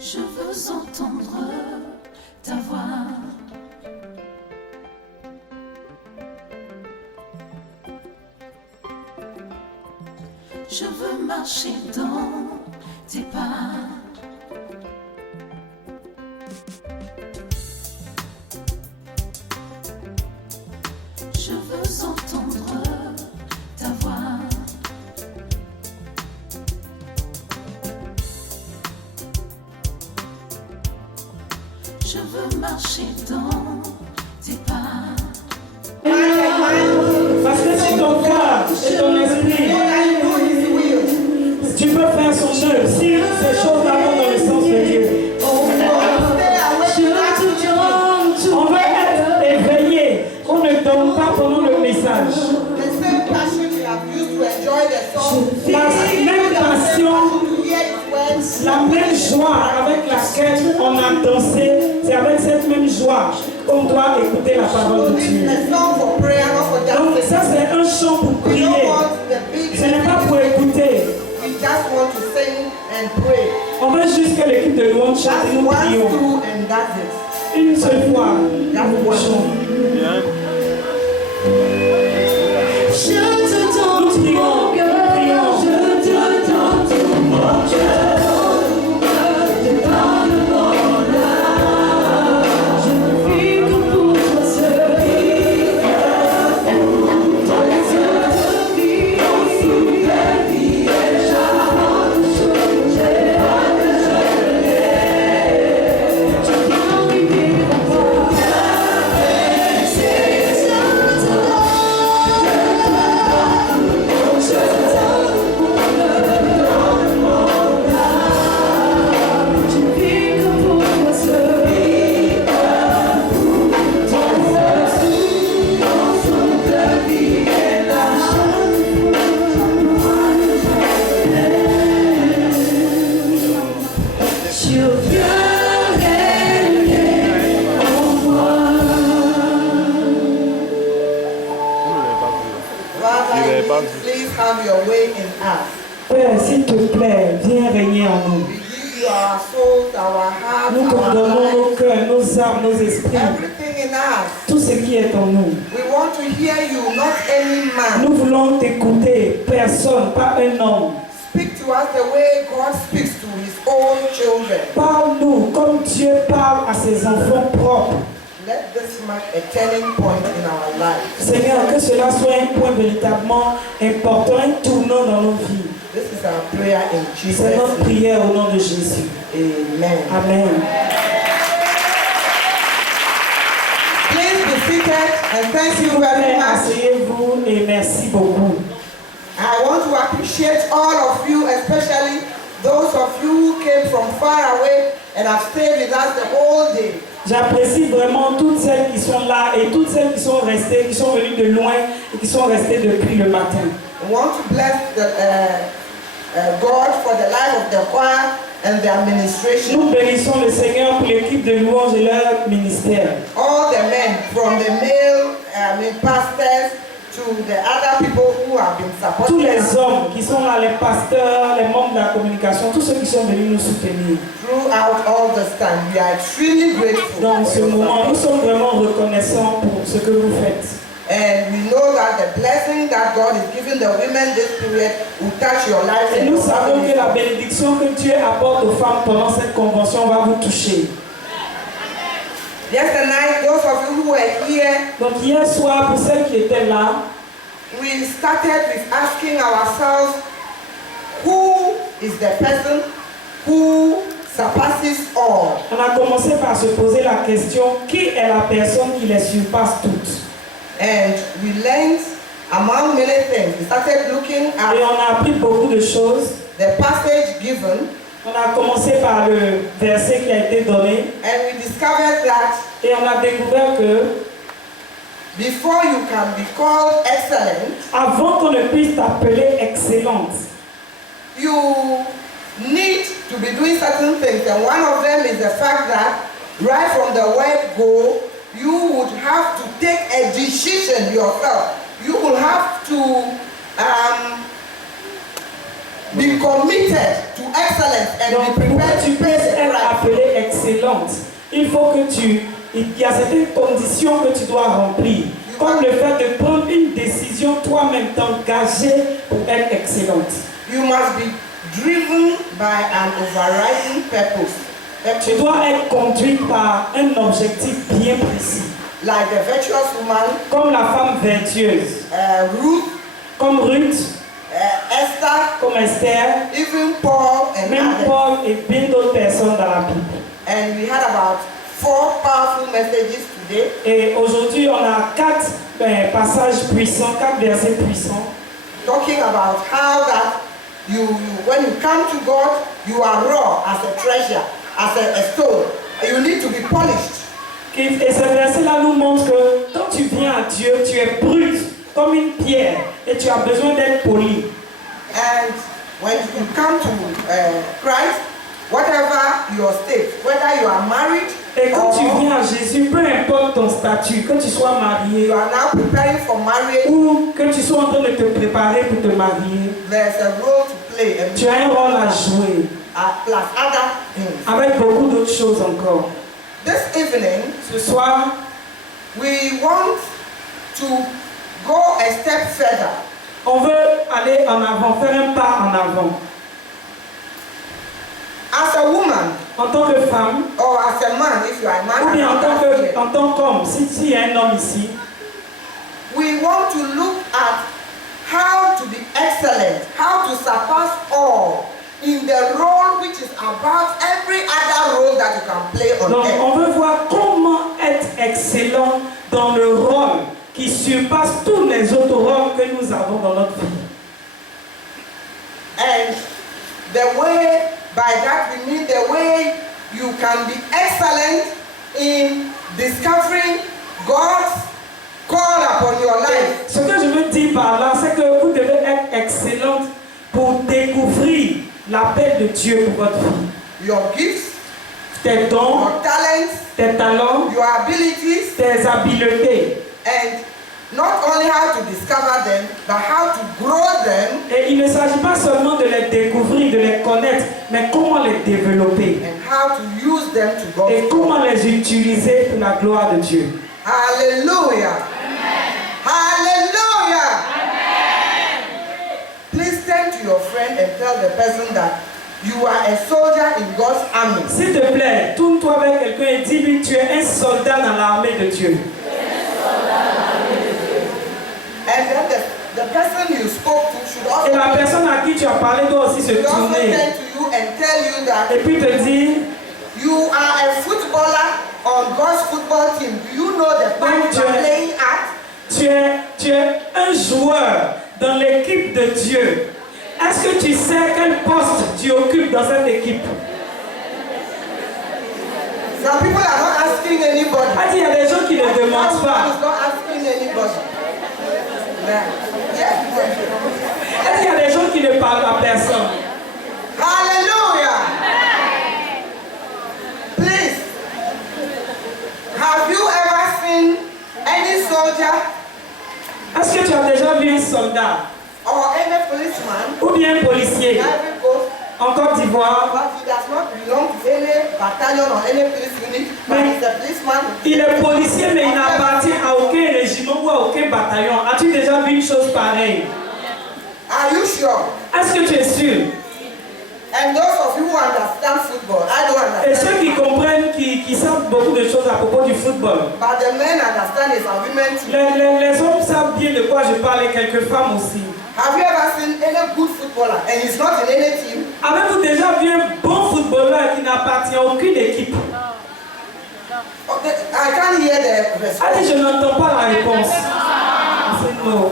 Je veux entendre ta voix. Je veux marcher dans tes pas. Je veux entendre ta voix. Je veux marcher dans tes pas. Parce que c'est ton cœur, c'est ton esprit. Tu peux faire son œuvre si ces choses-là vont dans le sens de Dieu. On veut être éveillé. On ne donne pas pendant le message. La même passion, la même joie avec laquelle on a dansé, c'est avec cette même joie qu'on doit écouter la parole de Dieu. Donc ça c'est un chant pour prier. Ce n'est pas pour écouter. On veut juste que l'équipe de louange chante et nous prions. Une seule fois, nous chantons. Je te donne Nous prions, mon cœur, nous prions. je te donne tout mon cœur. Je parle mon âme, je ne vis que pour toi seul. Toi seul vis, sous la vie, j'avance, j'ai hâte de je viens vivre pour toi. C'est ça, Please have your way in us. Père, s'il te plaît, viens régner en nous. We give you our souls, our hearts, Nous te our donnons lives, nos cœurs, nos âmes, nos esprits, everything in us. tout ce qui est en nous. We want to hear you, not any man. Nous voulons t'écouter, personne, pas un homme. Speak to us the way God speaks to his own children. Parle-nous comme Dieu parle à ses enfants propres. Let this mark a turning point in our lives. Seigneur, que cela soit un point véritablement important, un tournant dans nos vies. This is our prayer in Jesus' C'est notre name. prière au nom de Jésus. Amen. Amen. Please be seated and thank you very much. Asseyez-vous et merci beaucoup. I want to appreciate all of you, especially those of you who came from far away and have stayed with us the whole day. J'apprécie vraiment toutes celles qui sont là et toutes celles qui sont restées, qui sont venues de loin et qui sont restées depuis le matin. I want to bless God for the life of the choir and their administration. Nous bénissons le Seigneur pour l'équipe de louange et leur ministère. All the men, from the male pastors to the other people who have been supporting Tous les us hommes qui sont là, les pasteurs, les membres de la communication, tous ceux qui sont venus nous soutenir. throughout all this time. We are extremely grateful. Dans for ce your moment, support. nous sommes vraiment reconnaissants pour ce que vous faites. And we know that the blessing that God is giving the women this period will touch your life. Et and nous your savons family. que la bénédiction que Dieu apporte aux femmes pendant cette convention va vous toucher. Yesterday night, those of you who were here, Donc hier soir, pour celles qui étaient là, we started with asking ourselves, who is the person who surpasses all? on a commencé par se poser la question, qui est la personne qui les surpasse toutes? And we learned among many things. We started looking Et at on a appris beaucoup de choses. the passage given, On a commencé par le verset qui a été donné and we discovered that et on a découvert que before you can be called excellent, avant qu'on ne puisse t'appeler excellente, you need to be doing certain things. And one of them is the fact that right from the word go, you would have to take a decision yourself. You will have to be committed to excellence and Donc, be pour prepared que tu to pay puisses the être price. appelée excellente, il faut que il y a certaines conditions que tu dois remplir. Comme le fait de prendre une décision toi-même, t'engager pour être excellente. You must be driven by an overriding purpose. Tu dois être conduite par un objectif bien précis. Like the virtuous woman, Comme la femme vertueuse, Ruth, comme Ruth, Esther, comme Esther, even Paul and même others. Paul et bien d'autres personnes dans la Bible. And we had about 4 powerful messages today. Et aujourd'hui, on a 4 passages puissants, 4 versets puissants, Talking about how that when you come to God, you are raw as a treasure, as a stone. You need to be polished. Et ce verset-là nous montre que quand tu viens à Dieu, tu es brut comme une pierre et tu as besoin d'être poli. And when you come to Christ, whatever your state, whether you are married Et quand tu or viens à Jésus, peu importe ton statut, que tu sois marié you are now preparing for marriage, ou que tu sois en train de te préparer pour te marier, there's a role to play, and tu as un rôle à jouer plus other things. avec beaucoup d'autres choses encore. This evening, Ce soir, we want to go a step further. on veut aller en avant, faire un pas en avant. As a woman, En tant que femme, or as a man, if you are a man, ou bien and not here, en tant qu'homme, s'il y a un homme ici, we want to look at how to be excellent, how to surpass all in the role which is above every other role that you can play on donc earth. on veut voir comment être excellent dans le rôle qui surpasse tous les autres rôles que nous avons dans notre vie. And the way, by that we mean the way you can be excellent in discovering God's call upon your life. Ce que je veux dire par là, c'est que vous devez être excellente pour découvrir l'appel de Dieu pour votre vie. Your gifts, Tes dons, your talents, tes talents, your abilities, tes habiletés. and not only how to discover them, but how to grow them Et il ne s'agit pas seulement de les découvrir, de les connaître, mais comment les développer and how to use them to God's et comment les utiliser pour la gloire de Dieu. Hallelujah. Amen. Hallelujah. Amen. Please turn to your friend and tell the person that you are a soldier in God's army. S'il te plaît, tourne-toi avec quelqu'un et dis-lui tu es un soldat dans l'armée de Dieu. And then the person you spoke to should also, Et la personne à qui tu as parlé doit aussi se should also tourner turn to you and tell you that et puis te dire you are a footballer on God's football team. Do you know the part you are playing at? tu es un joueur dans l'équipe de Dieu. Est-ce que tu sais quel poste tu occupes dans cette équipe? Some people are not asking anybody. Ah, il y a des gens qui ne demandent Is pas. not asking anybody. Yeah. Yes. Il y a des gens qui ne parlent à personne. Hallelujah. Please, have you ever seen any soldier Est-ce que tu as déjà vu un soldat or any policeman ou bien un policier in Ivory Coast, en Côte d'Ivoire? but he does not belong to any battalion or any police unit, but he's a policeman? Il est policier mais il n'appartient à aucun régiment ou à aucun bataillon. As-tu déjà vu une chose pareille? Are you sure? Est-ce que tu es sûr? And those of you who understand football, I don't Et understand. ceux qui comprennent, qui savent beaucoup de choses à propos du football. But the men understand it and women too. Les hommes savent bien de quoi je parle et quelques femmes aussi. Have you ever seen any good footballer and he's not in any team? Avez-vous déjà vu un bon footballeur qui n'appartient à aucune équipe? Okay, I can't hear the response. Ah, je n'entends pas la réponse. C'est non.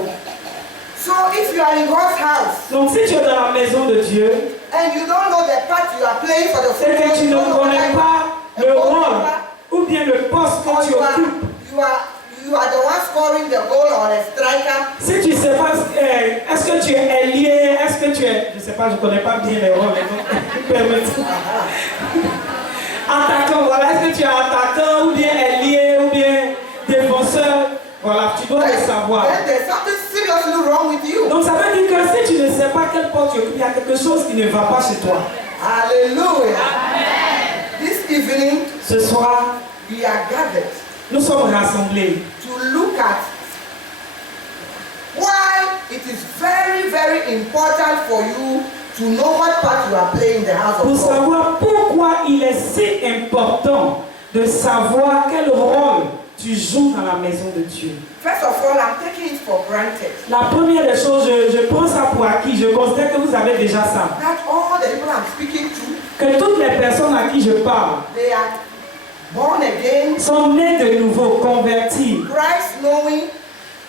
So if you are in God's house Donc si tu es dans la maison de Dieu and you don't know the part you are playing for the et football, que tu you ne don't know connais whether pas you le are a rôle goalkeeper ou bien le poste or que tu occupes, you are the one scoring the goal or a striker. si tu ne sais pas, est-ce que tu es ailier, est-ce que tu es, je ne sais pas, je ne connais pas bien les rôles, mais donc, permettez. Attaquant, voilà, est-ce que tu es attaquant ou bien ailier ou bien défenseur? Voilà, tu dois le savoir. Then there's something serious totally wrong with you. Donc ça veut dire que si tu ne sais pas quelle porte tu occupes, il y a quelque chose qui ne va pas chez toi. Hallelujah. This evening, Ce soir, we are gathered nous sommes rassemblés to look at why it is very, very important for you to know what part you are playing in the house pour of God. savoir pourquoi il est si important de savoir quel rôle tu joues dans la maison de Dieu. First of all, I'm taking it for granted La première des choses, je prends ça pour acquis, je considère que vous avez déjà ça. that all the people I'm speaking to, Que toutes les personnes à qui je parle they are born again, sont nées de nouveau, converties, Christ knowing,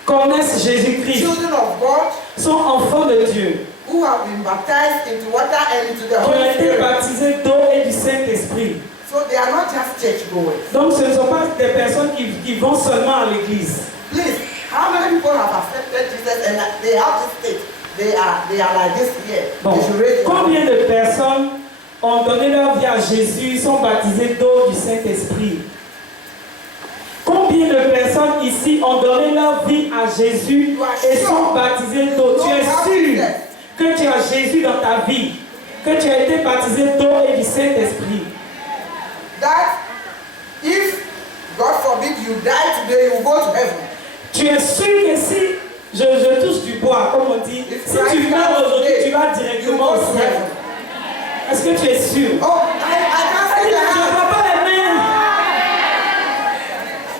connaissent Jésus-Christ, children of God, sont enfants de Dieu, who have been baptized into water and into the qui ont Holy été Spirit. baptisés d'eau et du Saint-Esprit. So they are not just churchgoers. Donc ce ne sont pas des personnes qui vont seulement à l'église. Please, how many people have accepted Jesus and they have this state? They are like this here. Bon, They should raise their hand. combien de personnes ont donné leur vie à Jésus, sont baptisées d'eau du Saint-Esprit? Combien de personnes ici ont donné leur vie à Jésus et sont baptisées d'eau? Tu es sûr que tu as Jésus dans ta vie, que tu as été baptisé d'eau et du Saint-Esprit. That if, God forbid, you die today, you will go to heaven. Tu es sûr que si je touche du bois, comme on dit, si tu meurs aujourd'hui, tu vas You directement go au to ciel. heaven. Est-ce que tu es sûr? Oh, I can't Elle see dit, the je ne hand. vois pas les mains.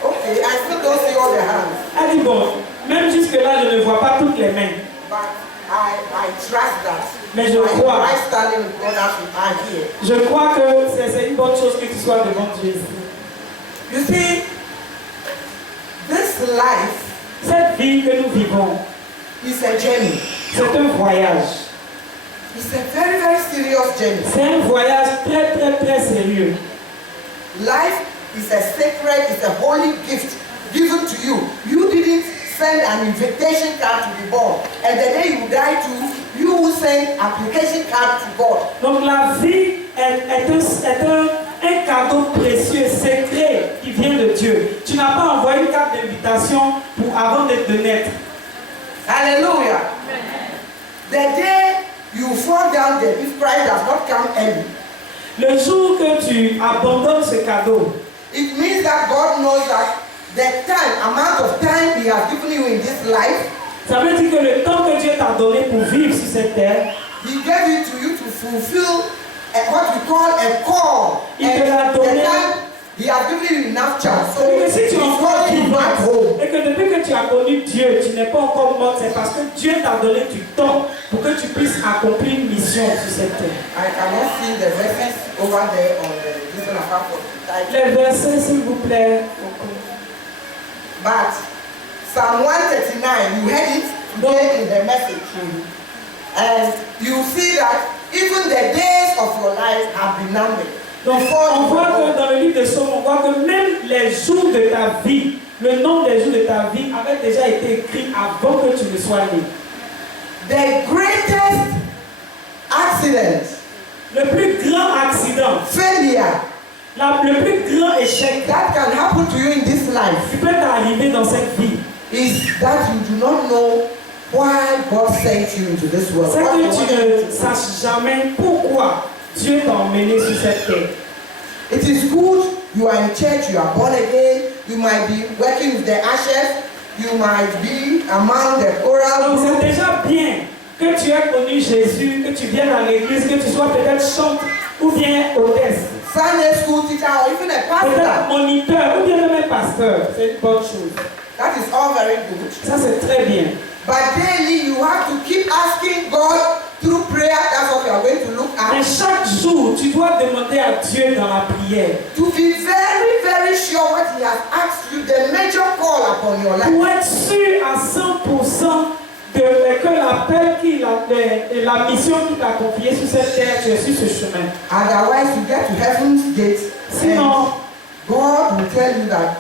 Okay, I still don't see all the hands. Elle dit, bon, même jusque-là, je ne vois pas toutes les mains. But I trust that. Mais je my crois. Christ standing with God as we are here. Je crois que c'est une bonne chose que tu sois devant Dieu. You see, this life Cette vie que nous vivons, is a journey. c'est un voyage. It's a very, very serious journey. C'est un voyage très, très, très sérieux. Life is a sacred, it's a holy gift given to you. You didn't send an invitation card to be born. And the day you die too, you will send application card to God. Donc la vie est un cadeau précieux, sacré, qui vient de Dieu. Tu n'as pas envoyé une carte d'invitation avant de te naître. Hallelujah. The day you fall down there, if Christ does not come early, Le jour que tu abandonnes ce cadeau, it means that God knows that the time, amount of time He has given you in this life, ça veut dire que le temps que Dieu t'a donné pour vivre sur cette terre, He gave it to you to fulfill what we call a call. Il And te l'a the donné. time He has given you enough chance. So et que si He's tu es encore calling you back vivant, home. et que depuis que tu as connu Dieu, tu n'es pas encore mort, c'est parce que Dieu t'a donné du temps pour que tu puisses accomplir une mission sur cette terre. I cannot see the verses over there on the listen apart from the title. Les versets, s'il vous plaît. But Psalm 139, you heard it today in the message. And you see that even the days of your life have been numbered. Donc, on voit que dans le livre de Psaumes, on voit que même les jours de ta vie, le nombre des jours de ta vie avait déjà été écrit avant que tu ne sois né. The greatest accident, Le plus grand accident, failure le plus grand échec that can happen to you in this life qui peut t'arriver dans cette vie, is that you do not know why God sent you into this world. c'est What que God tu wanted ne saches jamais pourquoi Dieu t'a emmené sur cette terre. It is good you are in church, you are born again, you might be working with the ashes, you might be among the choral Donc c'est group. déjà bien que tu aies connu Jésus, que tu viennes à l'église, que tu sois peut-être chante ou bien hôtesse, Sunday school teacher or even a peut-être pastor. moniteur ou bien même un pasteur. C'est une bonne chose. That is all very good. Ça c'est très bien. But daily you have to keep asking God through prayer. That's what we are going to look Mais at. chaque jour, tu dois demander à Dieu dans la prière To be very, very sure what He has asked you, the major call upon your life. pour être sûr à 100% que l'appel et la mission qu'il t'a confiée sur cette terre, tu es sur ce chemin. Otherwise, you get to heaven's gate and Sinon, God will tell you that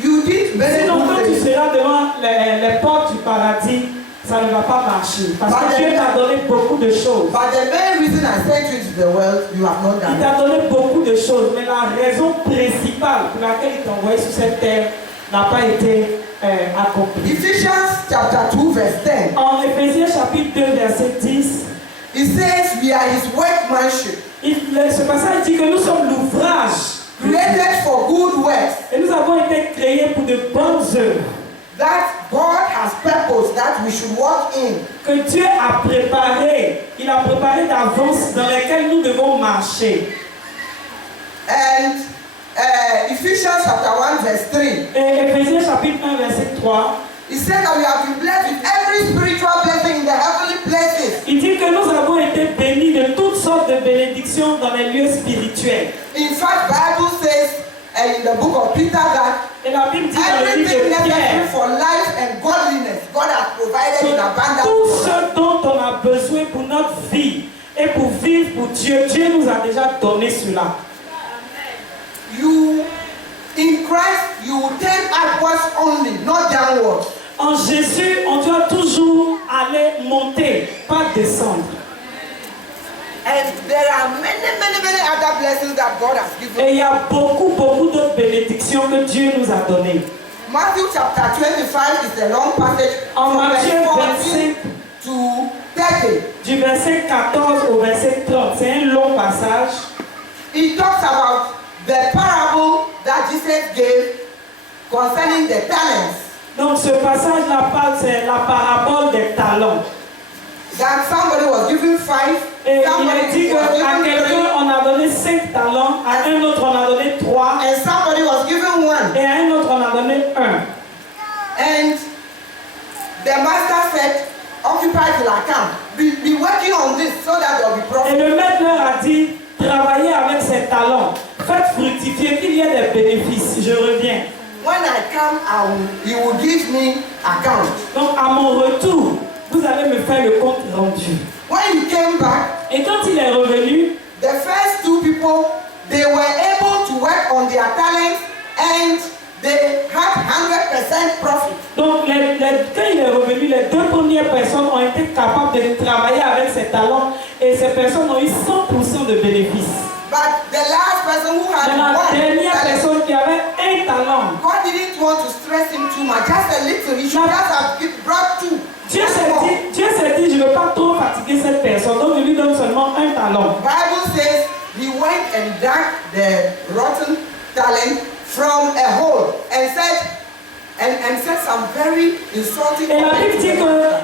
you did very Sinon, quand good tu things. seras devant les portes du paradis, ça ne va pas marcher. Parce que Dieu t'a donné beaucoup de choses. But the main reason I sent you into the world, you have not Il done it. t'a donné beaucoup de choses. Mais la raison principale pour laquelle il t'a envoyé sur cette terre n'a pas été accompli. Ephesians chapter 2 verse 10. En Éphésiens chapitre 2 verset 10, It says we are his workmanship, ce passage dit que nous sommes l'ouvrage created for good works, et nous avons été créés pour de bonnes œuvres that God has purposed that we should walk in. que Dieu a préparé. Il a préparé d'avance dans lesquelles nous devons marcher. And Ephesians chapter 1 verse 3. Et Éphésiens chapitre 1 verset 3, It said that we have been blessed with every spiritual blessing in the heavenly places. il dit que nous avons été bénis de toutes sortes de bénédictions dans les lieux spirituels. In fact, Bible says in the book of Peter that Et la Bible dit dans le livre everything de necessary Pierre, for life and godliness, God has provided in abundance. tout ce dont on a besoin pour notre vie et pour vivre pour Dieu, Dieu nous a déjà donné cela. You, in Christ, you will turn upwards only, not downwards. En Jésus, on doit toujours aller monter, pas descendre. And there are many other blessings that God has given. Et il y a beaucoup d'autres bénédictions que Dieu nous a données. Matthew chapter 25 is a long passage En from Matthieu verse 14 25, to 30. du verset 14 au verset 30, c'est un long passage. It talks about the parable that Jesus gave concerning the talents. Donc ce passage-là parle, c'est la parabole des talents. That somebody was given 5, Et il a somebody dit was qu'à given quelqu'un 3, on a donné 5 talents, à un autre on a donné 3, and somebody was given 1. et à un autre on a donné 1. And the master said, occupy till I come. Be working on this so that there will be Et profit. le maître leur a dit, travaillez avec ces talents, faites fructifier, qu'il y ait des bénéfices. Je reviens. When I come, you will give me account. Donc à mon retour, vous allez me faire le compte rendu. When he came back, Et quand il est revenu, the first 2 people, they were able to work on their talents and they had 100% profit. donc quand il est revenu, les 2 premières personnes ont été capables de travailler avec ces talents et ces personnes ont eu 100% de bénéfices. But the last person who had Mais la 1 dernière talent, personne qui avait un talent, God didn't want to stress him too much, just a little. He should just have brought 2. Dieu s'est dit, je ne veux pas trop fatiguer cette personne, donc je lui donne seulement un talent. Bible says he went and dug the rotten talent from a hole and said some very insulting Et la Bible dit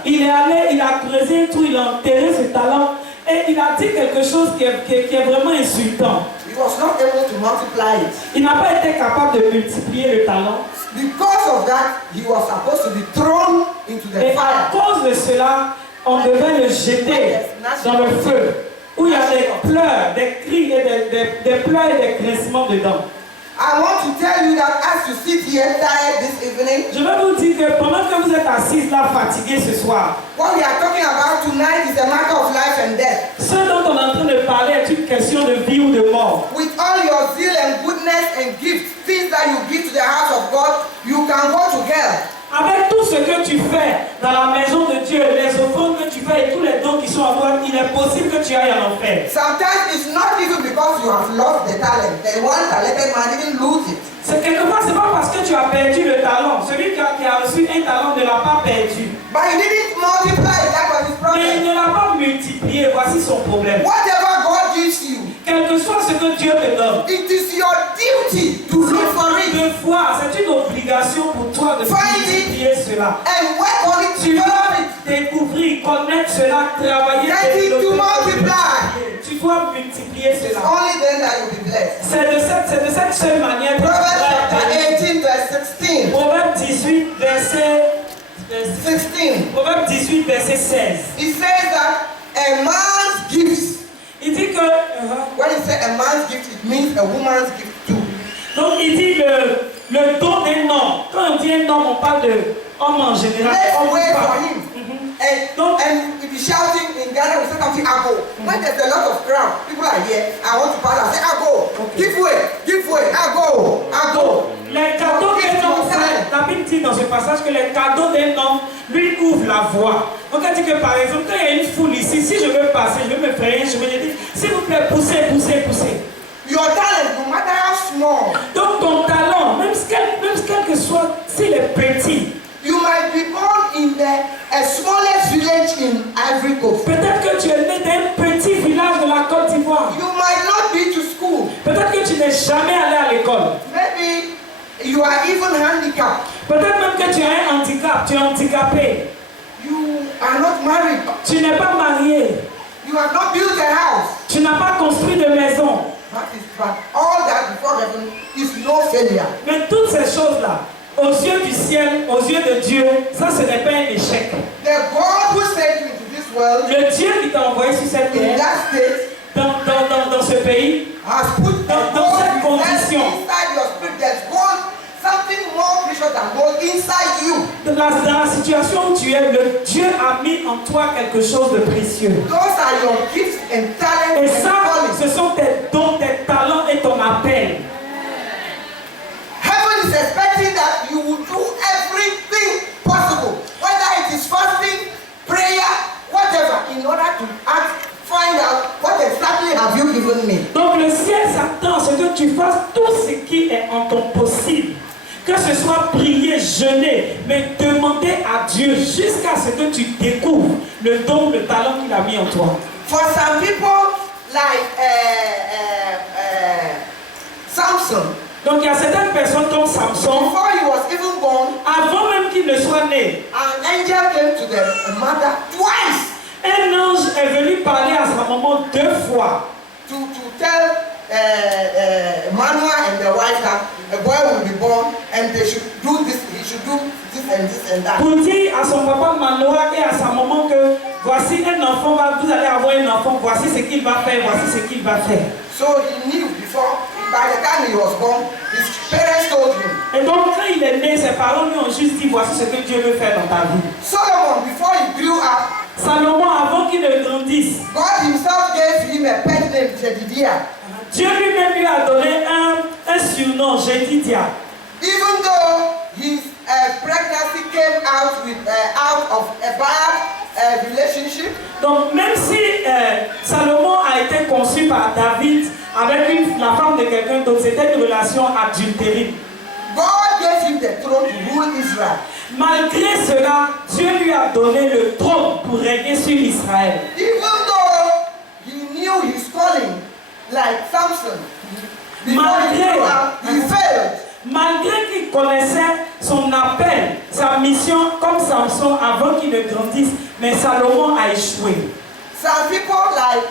qu'il est allé, il a creusé un trou, il a enterré ce talent et il a dit quelque chose qui est vraiment insultant. He was not able to multiply it. Il n'a pas été capable de multiplier le talent. Because of that, he was supposed to be thrown into the Et à fire. cause de cela, on devait le jeter dans le feu, où il y a des pleurs, des cris et des pleurs et des grincements dedans. I want to tell you that as you sit here tired this evening, Je vais vous dire que pendant que vous êtes assis là, fatigués ce soir, what we are talking about tonight is a matter of life and death. ce dont on est en train de parler est une question de vie ou de mort. With all your zeal and goodness and gifts, things that you give to the house of God, you can go to hell. Avec tout ce que tu fais dans la maison de Dieu, les offrandes que tu fais et tous les dons qui sont à toi, il est possible que tu ailles en enfer. Sometimes it's not even because you have lost the talent. The one talented man didn't lose it. C'est quelquefois, c'est pas parce que tu as perdu le talent. Celui qui a reçu un talent ne l'a pas perdu. But he didn't multiply it. That was his Mais problem. il ne l'a pas multiplié. Voici son problème. Whatever God gives you, Quel que soit ce que Dieu te donne, it is your duty to look for it de voir, c'est une obligation pour toi de multiplier cela. and work on it, Tu develop dois it. découvrir, connaître cela, travailler, Get it to développer. multiply. Tu dois multiplier cela. Only then that you'll be blessed. C'est de cette seule manière que tu Proverbs seras chapter béni. 18, verse 16. Proverbe 18, verset 16. Proverbe 18, verset 16. It says that a man's gifts, Il dit que, when it says a man's gift, it means a woman's gift too. donc il dit le don d'un homme. Quand on dit un homme, on parle de homme en général. Let's Homme wait ou for femme. him. Donc, And if you're shouting in Ghana, we say something, I go. When there's a lot of crowd, people are here, I want to pass, I say, I go. Okay. Give way, I go, I go. les cadeaux d'un homme, la Bible dit dans ce passage que les cadeaux d'un homme lui ouvrent la voie. Donc elle dit que par exemple, quand il y a une foule ici, si je veux passer, je veux me frayer, je vais dire, s'il vous plaît, poussez. Your talent, no matter how small, Donc ton talent, même quel que soit, s'il est petit, Ivory Coast. Peut-être que tu es né d'un petit village de la Côte d'Ivoire. You might not be to school. Peut-être que tu n'es jamais allé à l'école. Maybe you are even handicapped. Peut-être même que tu as un handicap, tu es handicapé. You are not married. Tu n'es pas marié. You have not built a house. Tu n'as pas construit de maison. But all that before heaven is no failure. Mais toutes ces choses-là, aux yeux du ciel, aux yeux de Dieu, ça ce n'est pas un échec. The God who sent you to this world Le Dieu qui t'a envoyé sur cette in terre, that state dans ce pays, has put a dans cette gold condition, inside your spirit. There's gold, something more precious than gold inside you. dans la situation où tu es, le Dieu a mis en toi quelque chose de précieux. Those are your gifts and talents Et and ça, calling. ce sont tes dons, tes talents et ton appel. Heaven is expecting that you will do everything possible, whether it is fasting, prayer, whatever, in order to find out what exactly have you given me. Donc le ciel s'attend à ce que tu fasses tout ce qui est en ton possible. Que ce soit prier, jeûner, mais demander à Dieu jusqu'à ce que tu découvres le don, le talent qu'il a mis en toi. For some people, like Samson, Donc il y a certaines personnes comme Samson, before he was even born, avant même qu'il ne soit né, an angel came to the mother twice un ange est venu parler à sa maman 2 fois to tell Manoah and the wife that a boy will be born and they should do this, he should do this and that. pour dire à son papa Manoah et à sa maman que voici un enfant, vous allez avoir un enfant, voici ce qu'il va faire, voici ce qu'il va faire. So he knew before, by the time he was born, his parents told him. Et donc quand il est né, ses parents lui ont juste dit voici ce que Dieu veut faire dans ta vie. Solomon, before he grew up, Salomon, avant qu'il ne grandisse, God himself gave him a pet name, Jedidiah. Dieu lui-même lui a donné un surnom, Jedidiah. Even though his pregnancy came out of a bad relationship, Donc même si Salomon a été conçu par David avec la femme de quelqu'un d'autre, c'était une relation adultérine. God gave him the throne to rule Israel. Malgré cela, Dieu lui a donné le trône pour régner sur Israël. Even though he knew his calling, like Samson, before he grew up, he failed. Malgré qu'il connaissait son appel, sa mission comme Samson avant qu'il ne grandisse, mais Salomon a échoué. Some people like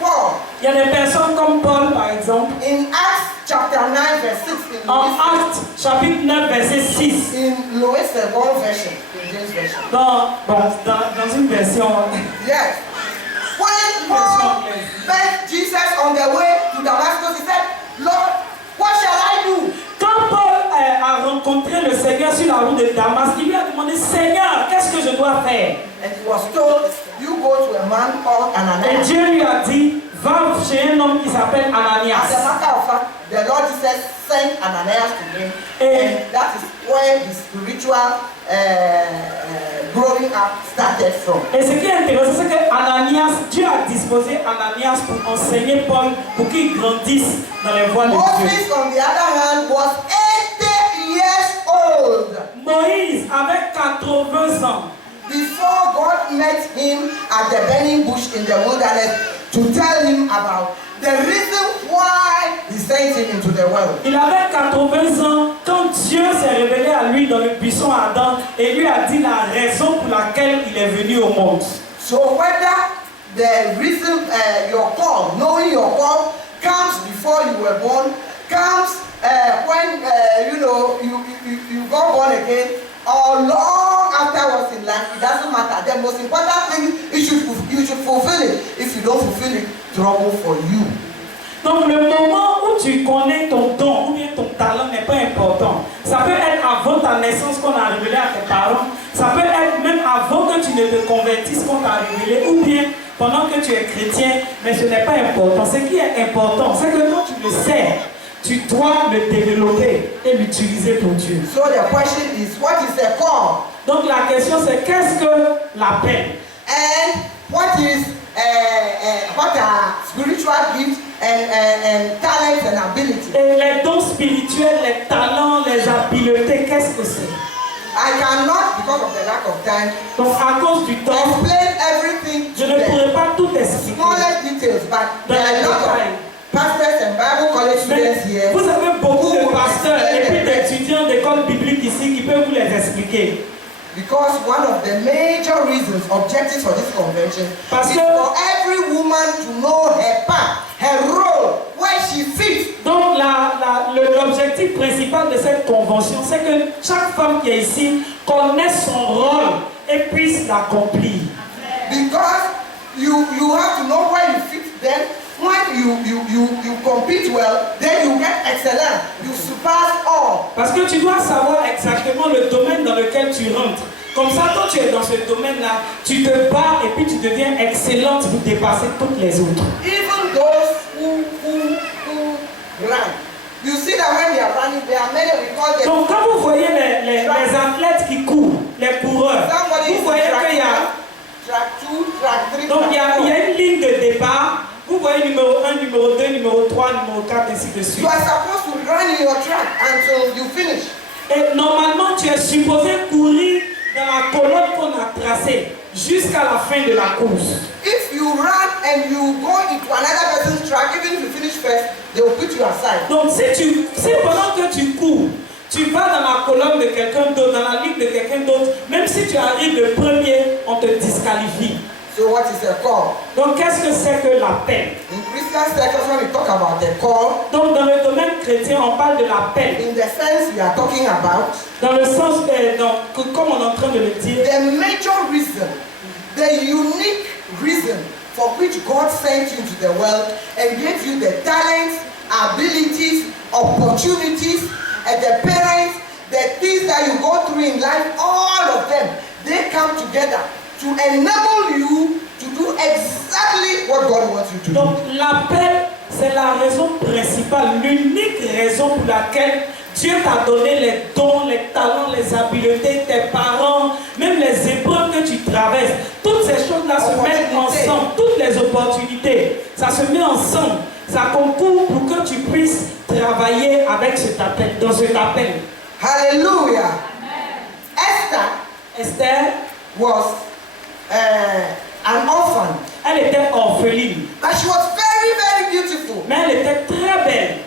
Paul, Il y a des personnes comme Paul par exemple, in Acts chapter 9 verse 6, en Actes chapitre 9 verset 6, in Louis II version, in James version. dans une version. Yes. When Paul met Jesus on the way to Damascus, he said, Lord, what shall I do? Quand Paul a rencontré le Seigneur sur la route de Damas, il lui a demandé, Seigneur, qu'est-ce que je dois faire? And he was told, you go to a man called Et Ananias. Dieu lui a dit, va chez un homme qui s'appelle As a Ananias. matter of fact, the Lord Jesus sent Ananias to him, and that is where his spiritual growing up started from. Et ce qui est intéressant, c'est que Ananias, Dieu a disposé Ananias pour enseigner Paul, pour qu'il grandisse dans les voies de Dieu. Moses, on the other hand, was 80 years old Moïse, avec 80 ans, before God met him at the burning bush in the wilderness to tell him about the reason why he sent him into the world. il avait 80 ans quand Dieu s'est révélé à lui dans le buisson Adam et lui a dit la raison pour laquelle il est venu au monde. So whether the reason your call, knowing your call, comes before you were born, comes when you got born again, or long afterwards in life, it doesn't matter. The most important thing is you should fulfill it. If you don't fulfill it, trouble for you. Donc le moment où tu connais ton don ou bien ton talent n'est pas important. Ça peut être avant ta naissance qu'on a révélé à tes parents. Ça peut être même avant que tu ne te convertisses qu'on t'a révélé. Ou bien pendant que tu es chrétien. Mais ce n'est pas important. Ce qui est important, c'est que quand tu le sais, tu dois le développer et l'utiliser pour Dieu. So the question is, what is the call? Donc la question c'est qu'est-ce que l'appel? And what are spiritual gifts and talents and abilities? Et les dons spirituels, les talents, les habiletés, qu'est-ce que c'est? I cannot, because of the lack of time, Donc à cause du temps, explain everything je to ne them. pourrai pas tout expliquer. Smallest details, but there are a lot of pastors and Bible college students Mais here. vous avez beaucoup de who will pasteurs et puis explain the message. d'étudiants d'école biblique ici qui peuvent vous les expliquer. Because one of the major reasons, objectives for this convention Parce is que- for every woman to know her part, her role, where she fits. Donc l'objectif principal de cette convention, c'est que chaque femme qui est ici connaisse son rôle et puisse l'accomplir. Because you have to know where you fit. Then when you compete well, then you get excellent. You surpass all. Parce que tu dois savoir exactement le domaine dans lequel tu rentres. Comme ça, quand tu es dans ce domaine-là, tu te bats et puis tu deviens excellente pour dépasser toutes les autres. Even those who run. You see that when they are running, there are many, we call them. Donc quand vous voyez les athlètes qui courent, les coureurs, Somebody vous is voyez track qu'il y a... 1, track 2, track 3, Donc il y track a 4. une ligne de départ. Vous voyez numéro 1, numéro 2, numéro 3, numéro 4, ainsi de suite. You are supposed to run in your track until you finish. Et normalement, tu es supposé courir dans la colonne qu'on a tracée jusqu'à la fin de la course. If you run and you go into another person's track, even if you finish first, they will put you aside. Donc si pendant que tu cours, tu vas dans la colonne de quelqu'un d'autre, dans la ligne de quelqu'un d'autre, même si tu arrives le premier, on te disqualifie. So what is a call? Donc qu'est-ce que c'est que l'appel? In Christian circles, when we talk about the call, Donc dans le domaine chrétien, on parle de l'appel. in the sense we are talking about, Dans le sens, comme on est en train de le dire, the major reason, the unique reason for which God sent you into the world and gave you the talents, abilities, opportunities, and the parents, the things that you go through in life, all of them, they come together to enable you to do exactly what God wants you to do. donc l'appel, c'est la raison principale, l'unique raison pour laquelle Dieu t'a donné les dons, les talents, les habiletés, tes parents, même les épreuves que tu traverses. Toutes ces choses-là se mettent ensemble, toutes les opportunités, ça se met ensemble. Ça concourt pour que tu puisses travailler avec cet appel, dans cet appel. Hallelujah. Esther Was an orphan, elle était orpheline, but she was very, very beautiful mais elle était très belle.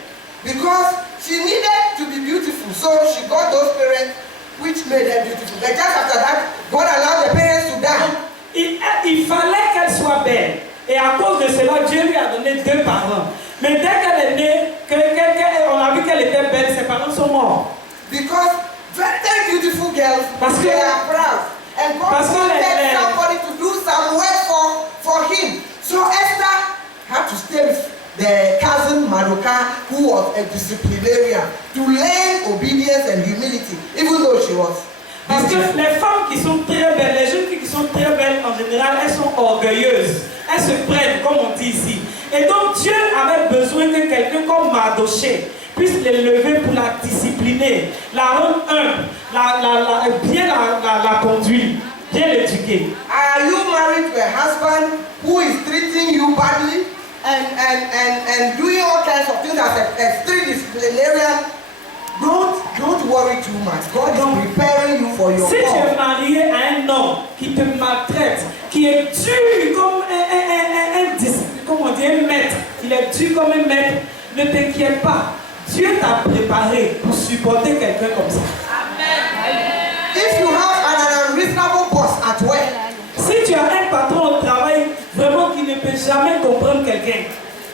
because she needed to be beautiful. So she got those parents which made her beautiful. But just after that, God allowed the parents to die. Il fallait qu'elle soit belle. Et à cause de cela, Dieu lui a donné 2 parents. Mais dès qu'elle est née, on a vu qu'elle était belle, ses parents sont morts. Because very, very beautiful girls, Parce que- they are proud. And God Parce que wanted les- somebody to do some work for him. So Esther had to stay with the cousin Madoka, who was a disciplinarian, to learn obedience and humility, even though she was Parce que beautiful. les femmes qui sont très belles, les jeunes filles qui sont très belles en général, elles sont orgueilleuses. Elles se prennent, comme on dit ici. Et donc Dieu avait besoin que quelqu'un comme Mardoché puisse l'élever pour la discipliner, la rendre humble, bien la conduire, bien l'éduquer. Are you married to a husband who is treating you badly and doing all kinds of things as a strict disciplinarian? Don't worry too much. God is preparing you for your Si tu es call. marié à un homme qui te maltraite, qui est dur comme un maître, il est dur comme un maître, ne t'inquiète pas. Dieu t'a préparé pour supporter quelqu'un comme ça. If you have an unreasonable boss at work, Si tu as un patron au travail vraiment qui ne peut jamais comprendre quelqu'un,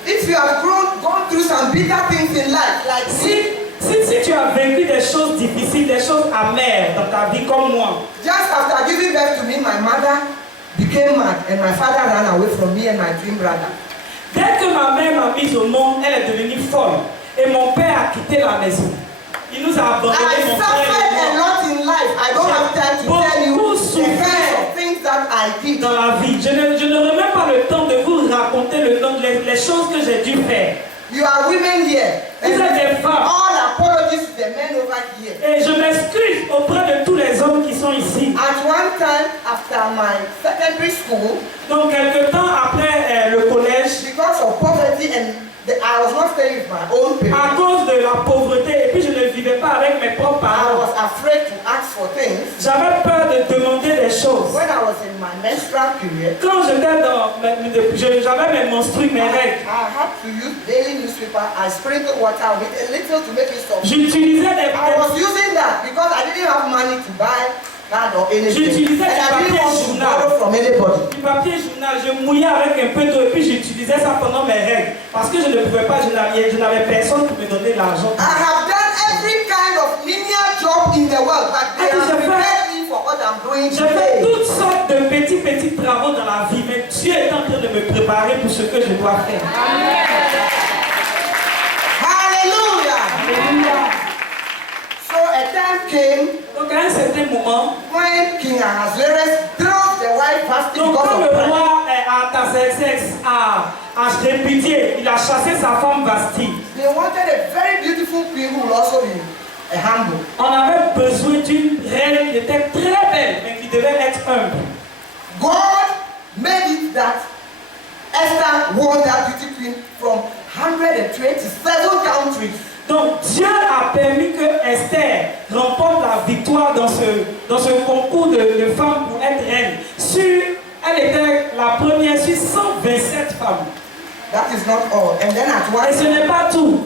if you have gone through some bitter things in life, like si tu as vécu des choses difficiles, des choses amères dans ta vie comme moi, just after giving birth to me, my mother became mad and my father ran away from me and my twin brother. dès que ma mère m'a mise au monde, elle est devenue folle. Et mon père a quitté la maison. Il nous a abandonnés, I mon suffered frère et a moi. lot in life. I don't have time to tell you the kinds of things that I did. Dans la vie, je n'aurai même pas le temps de vous raconter les choses que j'ai dû faire. You are women here. Vous êtes des femmes. All apologies to the men over here. Et je m'excuse auprès de tous les hommes qui sont ici. At one time, after my secondary school, Donc, quelque temps après le collège, because of poverty and I was not staying with my own À parents. cause de la pauvreté, et puis je ne vivais pas avec mes propres I parents. was afraid to ask for things. J'avais peur de demander des choses. When I was in my menstrual period, Quand j'étais j'avais mes menstrues, mes règles, I had to use daily newspaper. I sprinkled water with a little to make it soft. j'utilisais I was using that because I didn't have money to buy card or anything. J'utilisais And I du didn't want to papier borrow from anybody. du papier journal, je mouillais avec un peu d'eau et puis j'utilisais ça pendant mes règles. Parce que je ne pouvais pas, je n'avais personne pour me donner l'argent. I have done every kind of menial job in the world, but they have prepared me for what I'm doing J'ai fait today. toutes sortes de petits travaux dans la vie, mais Dieu est en train de me préparer pour ce que je dois faire. Hallelujah. So a time came Donc à un certain moment, when King Ahasuerus drove the white fasting donc because quand of le pride. roi Artaxerxès a répété, il a chassé sa femme Vashti. They wanted a very beautiful queen who will also be a humble. On avait besoin d'une reine qui était très belle, mais qui devait être humble. God made it that Esther won that beauty queen from 127 countries. Donc Dieu a permis que Esther remporte la victoire dans ce concours de femmes pour être reine. Elle était la première sur 127 femmes. That is not all. And then at Et once, ce n'est pas tout.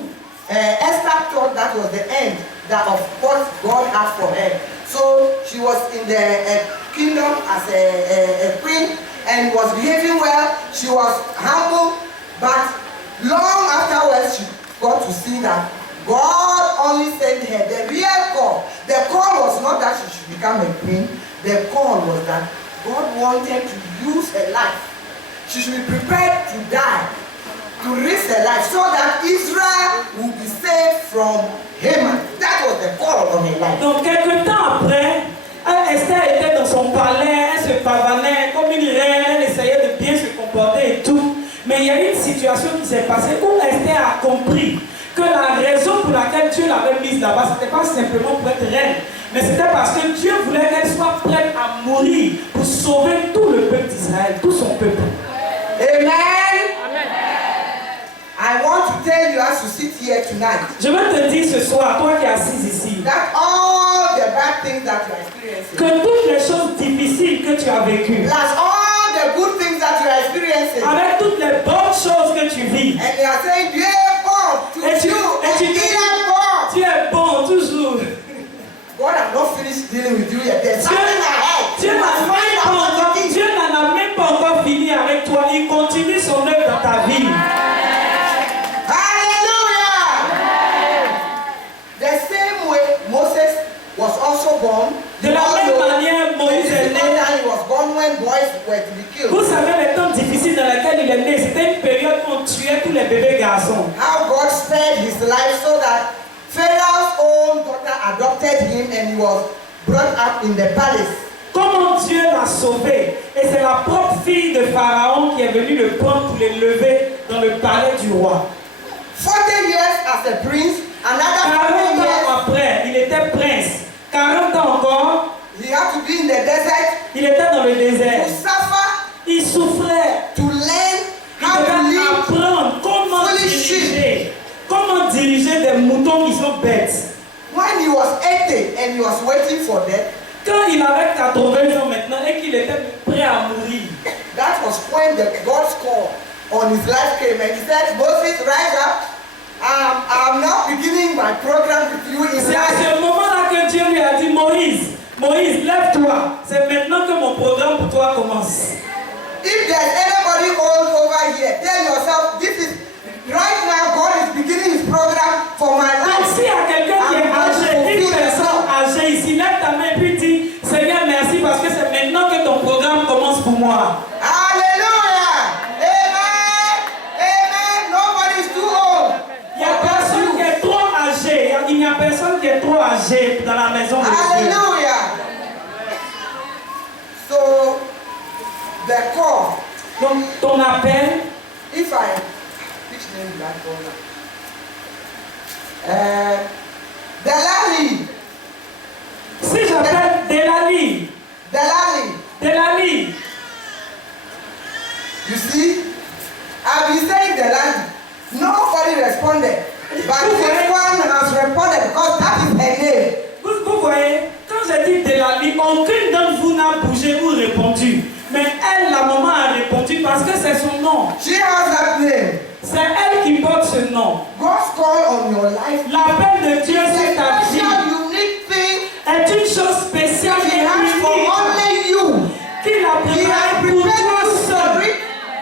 Esther thought that was the end that of what God had for her. So she was in the kingdom as a queen and was behaving well. She was humble, but long afterwards she got to see that God only sent her the real call. The call was not that she should become a queen. The call was that God wanted to use her life. She should be prepared to die, to risk her life, so that Israel would be saved from Haman. That was the call on her life. Donc quelque temps après, Esther était dans son palais, elle se pavanait comme une reine, elle essayait de bien se comporter et tout. Mais il y a une situation qui s'est passée où Esther a compris que la raison pour laquelle Dieu l'avait mise là-bas, ce n'était pas simplement pour être reine, mais c'était parce que Dieu voulait qu'elle soit prête à mourir pour sauver tout le peuple d'Israël, tout son peuple. Amen. I want to tell you as you sit here tonight Je veux te dire ce soir, toi qui es assis ici, that all the bad things that you are experiencing, que toutes les choses difficiles que tu as vécues, plus all the good things that you are experiencing, avec toutes les bonnes choses que tu vis, and they are saying, dear God, to Et tu- you, et and tu dis- dear God, tu es bon toujours. God has not finished dealing with you yet. There's something ahead. Dieu You must find out what it is. Dieu n'en a même pas encore fini avec toi. Il continue son œuvre dans ta vie. Hallelujah! The same way Moses was also born. De la même manière, Moïse est The né. time he was born when boys were to be killed. Vous savez les temps difficiles dans lesquels il est né. C'était une période où on tuait tous les bébés garçons. How God spared his life so that Pharaoh's own daughter adopted him and he was brought up in the palace. Comment Dieu l'a sauvé. Et c'est la propre fille de Pharaon qui est venue le prendre pour l'élever dans le palais du roi. 40 years as a prince, another 40 40 ans years après, il était prince. 40 ans encore, he had to be in the desert il était dans le to désert. suffer, Il souffrait. to learn Il how to devait live. apprendre comment diriger des moutons qui sont bêtes. When he was 80 and he was waiting for death, Quand il avait 80 ans maintenant et qu'il était prêt à mourir, that was when God's call on his life came and he said, Moses, rise up. I'm now beginning my program with you in c'est à life. ce moment-là que Dieu lui a dit, Moïse, lève-toi. C'est maintenant que mon programme pour toi commence. If there's anybody old over here, tell yourself, this is right now God is beginning his program for my Donc life. s'il y a quelqu'un qui est âgé, une personne âgée ici, lève ta main et puis dis, Seigneur, merci parce que c'est maintenant que ton programme commence pour moi. Hallelujah! Amen! Amen! Nobody is too old. Il n'y a personne qui est trop âgé. Il n'y a personne qui est trop âgé dans la maison de Dieu. Hallelujah! So, the call, Donc ton appel, if I, which name did I call now? Delali. si j'appelle Delali, You see, I've been saying Delali C'est elle qui porte ce nom. God's call on your life L'appel de Dieu is sur a ta vie special, unique thing est une chose spéciale that He et has for unique only you. qu'il a He has préparée pour prepared toi you for seul. it.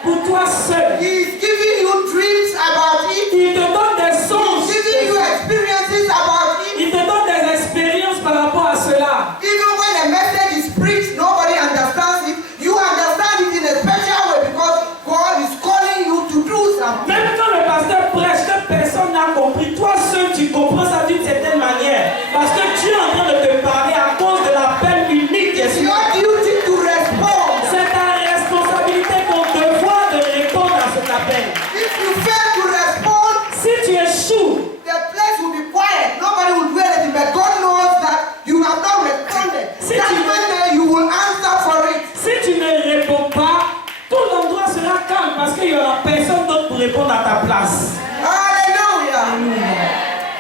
Pour toi seul. He is giving you dreams about it. Il te donne des songes. He's giving you experiences about it. Il te donne des expériences par rapport à cela. Even when a message is preached, nobody understands it. You understand it in a special way because God is calling you to do something. Même quand le pasteur prêche, que personne n'a compris, toi seul tu comprends ça d'une certaine manière. Parce que Dieu est en train de te parler à cause de l'appel unique qui est It's sur your duty to respond. C'est ta responsabilité, ton devoir de répondre à cet appel. If you fail to respond, Si tu échoues, the place will be quiet. Nobody will do anything. But God knows that you have not responded. Si That's tu- when you will answer for it. si tu ne réponds pas, tout l'endroit sera calme parce qu'il n'y aura personne d'autre pour répondre à ta place. Hallelujah.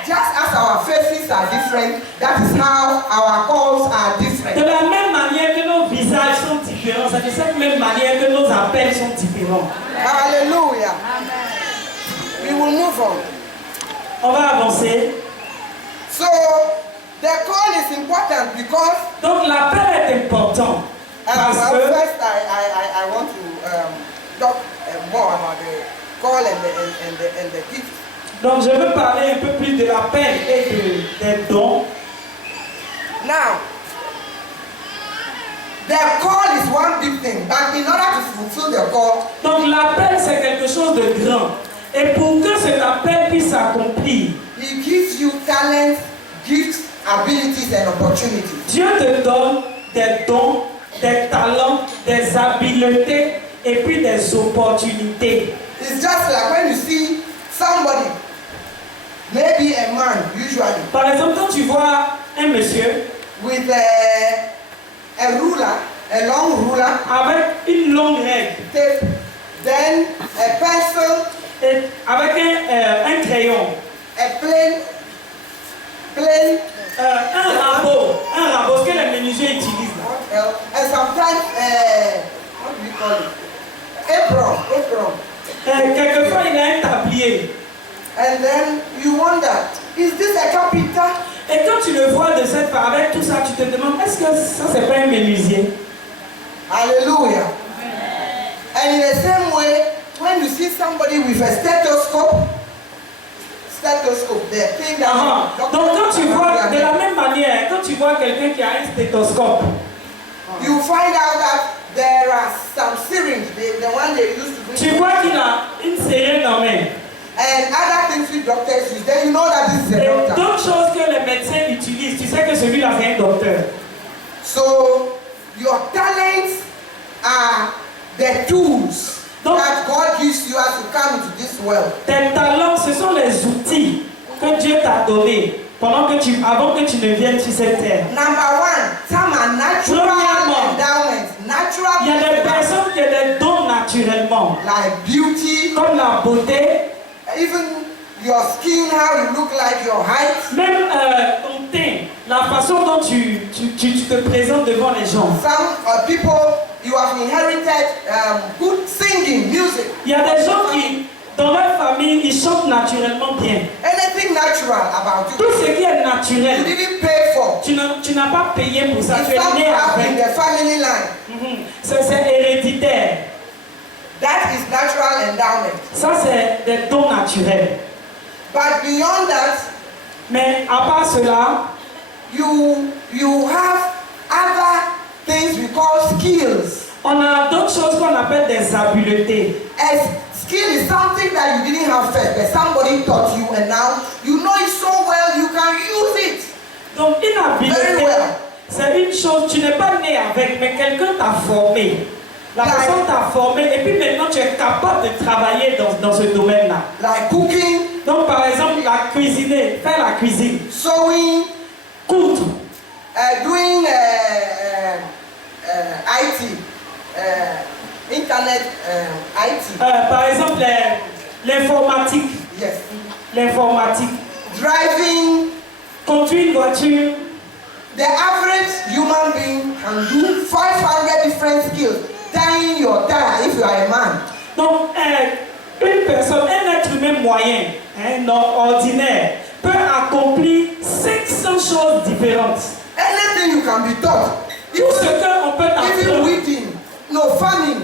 Just as our faces are different, that is how our calls are De different. la même manière que nos visages sont différents, c'est de cette même manière que nos appels sont différents. Hallelujah. We will move on. On va avancer. So the call is important because Donc l'appel est important parce well, que first I want to talk more about the call and the gift. donc je veux parler un peu plus de l'appel et des dons. Now, the call is one big thing, but in order to fulfill the call, Donc l'appel c'est quelque chose de grand. Et pour que cet appel puisse s'accomplir, He gives you talents, gifts, abilities, and opportunities. Dieu te donne des dons, des talents, des habiletés et puis des opportunités. It's just like when you see somebody, maybe a man usually, Par exemple, quand tu vois un monsieur with a ruler, a long ruler, avec une longue règle tape, then a pencil, et avec un crayon, a plane, un rabot, ce que les menuisiers utilisent là. what else? And sometimes, what do we call it? Apron. Quelquefois, il a un tablier. And then you wonder, is this a carpenter? Et quand tu le vois de cette part, avec tout ça, tu te demandes, est-ce que ça, c'est pas un menuisier? Hallelujah. And in the same way, when you see somebody with a stethoscope, the thing that Donc quand tu vois, de la même manière, quand tu vois quelqu'un qui a un stéthoscope, you find out that there are some syringe, the one they used to tu do, vois qu'il a une seringue en main. and other things which doctors use. Then you know that this is a Et doctor. d'autres choses que les médecins utilisent, tu sais que celui-là c'est un docteur. So your talents are the tools Donc- that God gives you as you come into this world. Tes talents, ce sont les outils que Dieu t'a donnés avant que tu ne viennes sur cette terre. Number one, some are natural Premièrement, endowments, natural Il y a des gifts, personnes qui ont des dons naturellement, like beauty, comme la beauté, even your skin, how you look like, your height. même ton teint, la façon dont tu te présentes devant les gens. Some people, you have inherited good singing, music. Il y a des gens qui, dans leur famille, ils chantent naturellement bien. Anything natural about you, Tout ce qui est you naturel, didn't pay for. tu n'as pas payé pour ça, tu It's es né somehow in avec. the family line. C'est héréditaire. That is natural endowment. Ça, c'est des dons naturels. But beyond that, Mais à part cela, you have other things we call skills. on a d'autres choses qu'on appelle des habiletés. A skill is something that you didn't have first, but somebody taught you, and now you know it so well you can use it. Donc une Very habileté, well. c'est une chose, tu n'es pas né avec, mais quelqu'un t'a formé. La personne t'a formé et puis maintenant tu es capable de travailler dans ce domaine-là. Like cooking, Donc par exemple, la cuisiner, faire la cuisine, sewing, coudre, doing IT, internet IT. par exemple l'informatique, Yes. l'informatique, Driving. conduire une voiture. The average human being can do 500 different skills. Tying your tie if you are a man. Donc Une personne, un être humain moyen, ordinaire, peut accomplir 500 choses différentes. Anything you can be taught. Tout ce qu'on peut Even apprendre, weeding, no farming,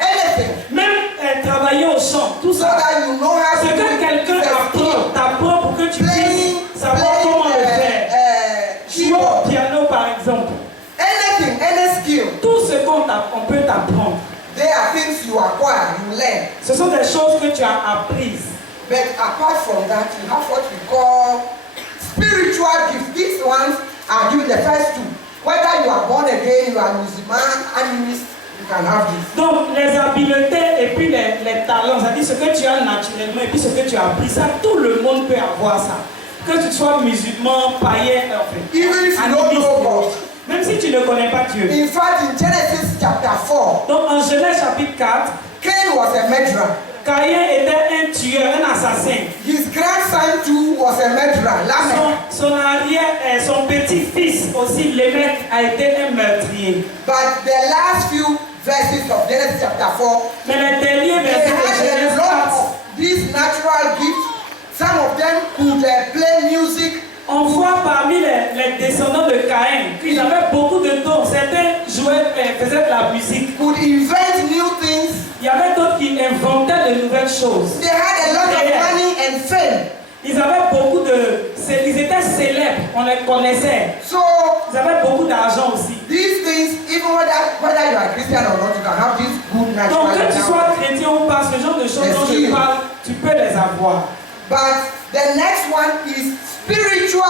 anything. même travailler au champ, tout So ça. that you know how Ce to do que quelqu'un it. apprend, t'apprend pour que tu Playing, puisses savoir comment le faire. Jouer au keyboard. piano par exemple. Anything, any skill. Tout ce qu'on peut t'apprendre, They are things you acquire, you learn. ce sont des choses que tu as apprises. But apart from that, you have what we call spiritual gifts. These ones are given the first two. Whether you are born again, you are musulman, animist, you can have this. Donc les habiletés et puis les talents, c'est-à-dire ce que tu as naturellement et puis ce que tu as appris, ça tout le monde peut avoir ça. Que tu sois musulman, païen, Even if you don't know God. même si tu ne connais pas Dieu. In fact, in Genesis chapter 4, Donc en Genèse chapitre 4, Cain was a murderer. Caïn était un tueur, un assassin. His grandson too was a murderer, Lamech. Son petit-fils aussi, Lémec, a été un meurtrier. But the last few verses of Genesis chapter 4, Mais les derniers they versets de had a Genèse lot 4, of these natural gifts. Some of them could play music. on voit parmi les descendants de Caïn qu'ils avaient beaucoup de dons. Certains faisaient de la musique. Could invent new things. Il y avait d'autres qui inventaient de nouvelles choses. They had a lot of money and fame. Ils avaient beaucoup de... Ils étaient célèbres, on les connaissait. So Ils avaient beaucoup d'argent aussi. these things, even whether you are Christian or not, you can have these good natural Donc que tu talents. sois chrétien ou pas, ce genre de choses dont je parle, tu peux les avoir. But the next one is spiritual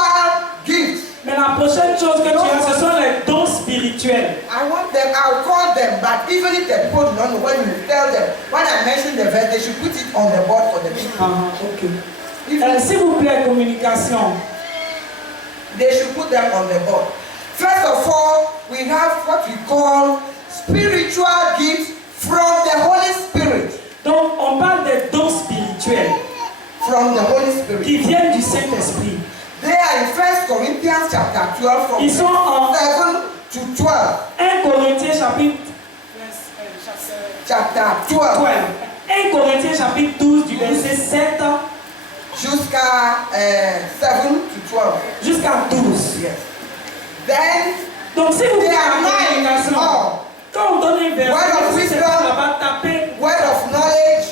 gifts. Mais la prochaine chose que tu as, ce sont les dons spirituels. I want them, I'll call them, but even if the people do not know, when you tell them, when I mention the verse, they should put it on the board for the people. Ok. If S'il vous plaît, communication. they should put them on the board. First of all, we have what we call spiritual gifts from the Holy Spirit. Donc, on parle des dons spirituels From the Holy Spirit. qui viennent du Saint-Esprit. They are in 1 Corinthians chapter 12 from Ils sont en 7 to 12. 1 Corinthiens chapitre Chapter 12 12. 1 Corinthiens chapitre 12 du verset 7 jusqu'à 7 to 12. jusqu'à 12. Yes. Then Donc, si vous they voulez are la nine communication, all. quand on donne un verset, Word of si c'est wisdom. pas là-bas, taper. Word of knowledge,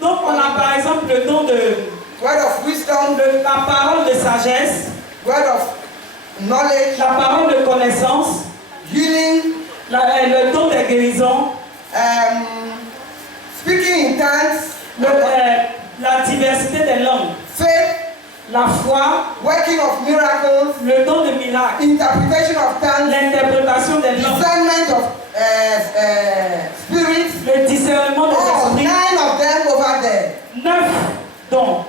Donc, on a par exemple le don de word of wisdom, la parole de sagesse, word of knowledge, la parole de connaissance, healing, le don de guérison, speaking in tongues, la diversité des langues, faith, la foi, working of miracles, le don de miracle, interpretation of tongues, l'interprétation des langues, discernment of spirits. le discernement des Oh, esprits. 9 of them over there. 9 dons.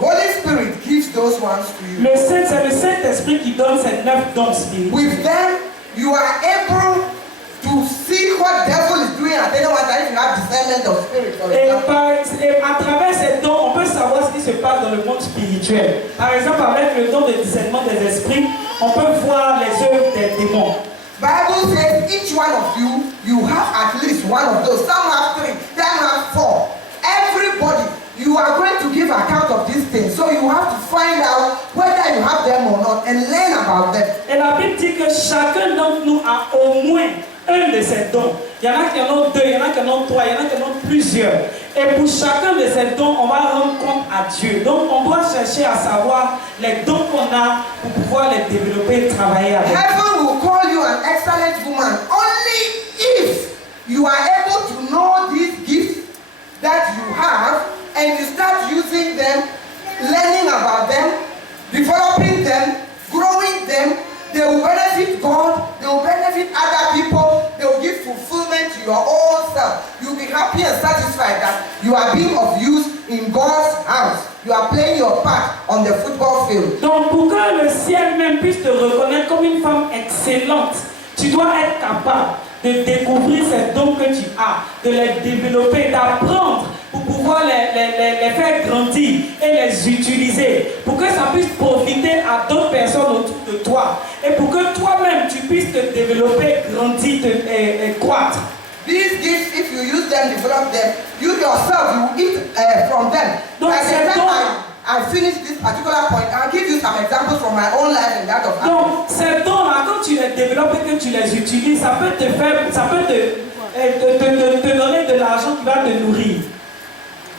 Holy Spirit gives those ones to you. C'est le Saint-Esprit qui donne ces 9 dons spirituels. With them, you are able to see what devil is doing at any one time if you have discernment of spirit. For example. Et à travers ces dons, on peut savoir ce qui se passe dans le monde spirituel. Par exemple, avec le don de discernement des esprits, on peut voir les œuvres des démons. Bible says each one of you, you have at least one of those. Some have 3, some have 4. Everybody, you are going to give account of these things. So you have to find out whether you have them or not and learn about them. Et la Bible dit que chacun d'entre nous a au moins un de ces dons. Il y en a qui en ont 2, il y en a qui en ont 3, il y en a qui en ont plusieurs. Et pour chacun de ces dons, on va rendre compte à Dieu. Donc on doit chercher à savoir les dons qu'on a pour pouvoir les développer et travailler avec. Heaven will call you an excellent woman only if you are able to know these gifts that you have and you start using them, learning about them, developing them, growing them. They will benefit God, they will benefit other people, they will give fulfillment to your own self. You will be happy and satisfied that you are being of use in God's house. You are playing your part on the football field. Donc pour que le ciel même puisse te reconnaître comme une femme excellente, tu dois être capable de découvrir ces dons que tu as, de les développer, d'apprendre pour pouvoir les faire grandir et les utiliser, pour que ça puisse profiter à d'autres personnes autour de toi et pour que toi-même tu puisses te développer, grandir et croître. These gifts, if you use them, develop them. You yourself, you eat from them. Donc, By the c'est time donc- I finish this particular point, I'll give you some examples from my own life and that of others. Donc, ces dons-là, quand tu les développes et que tu les utilises, ça peut te donner de l'argent qui va te nourrir.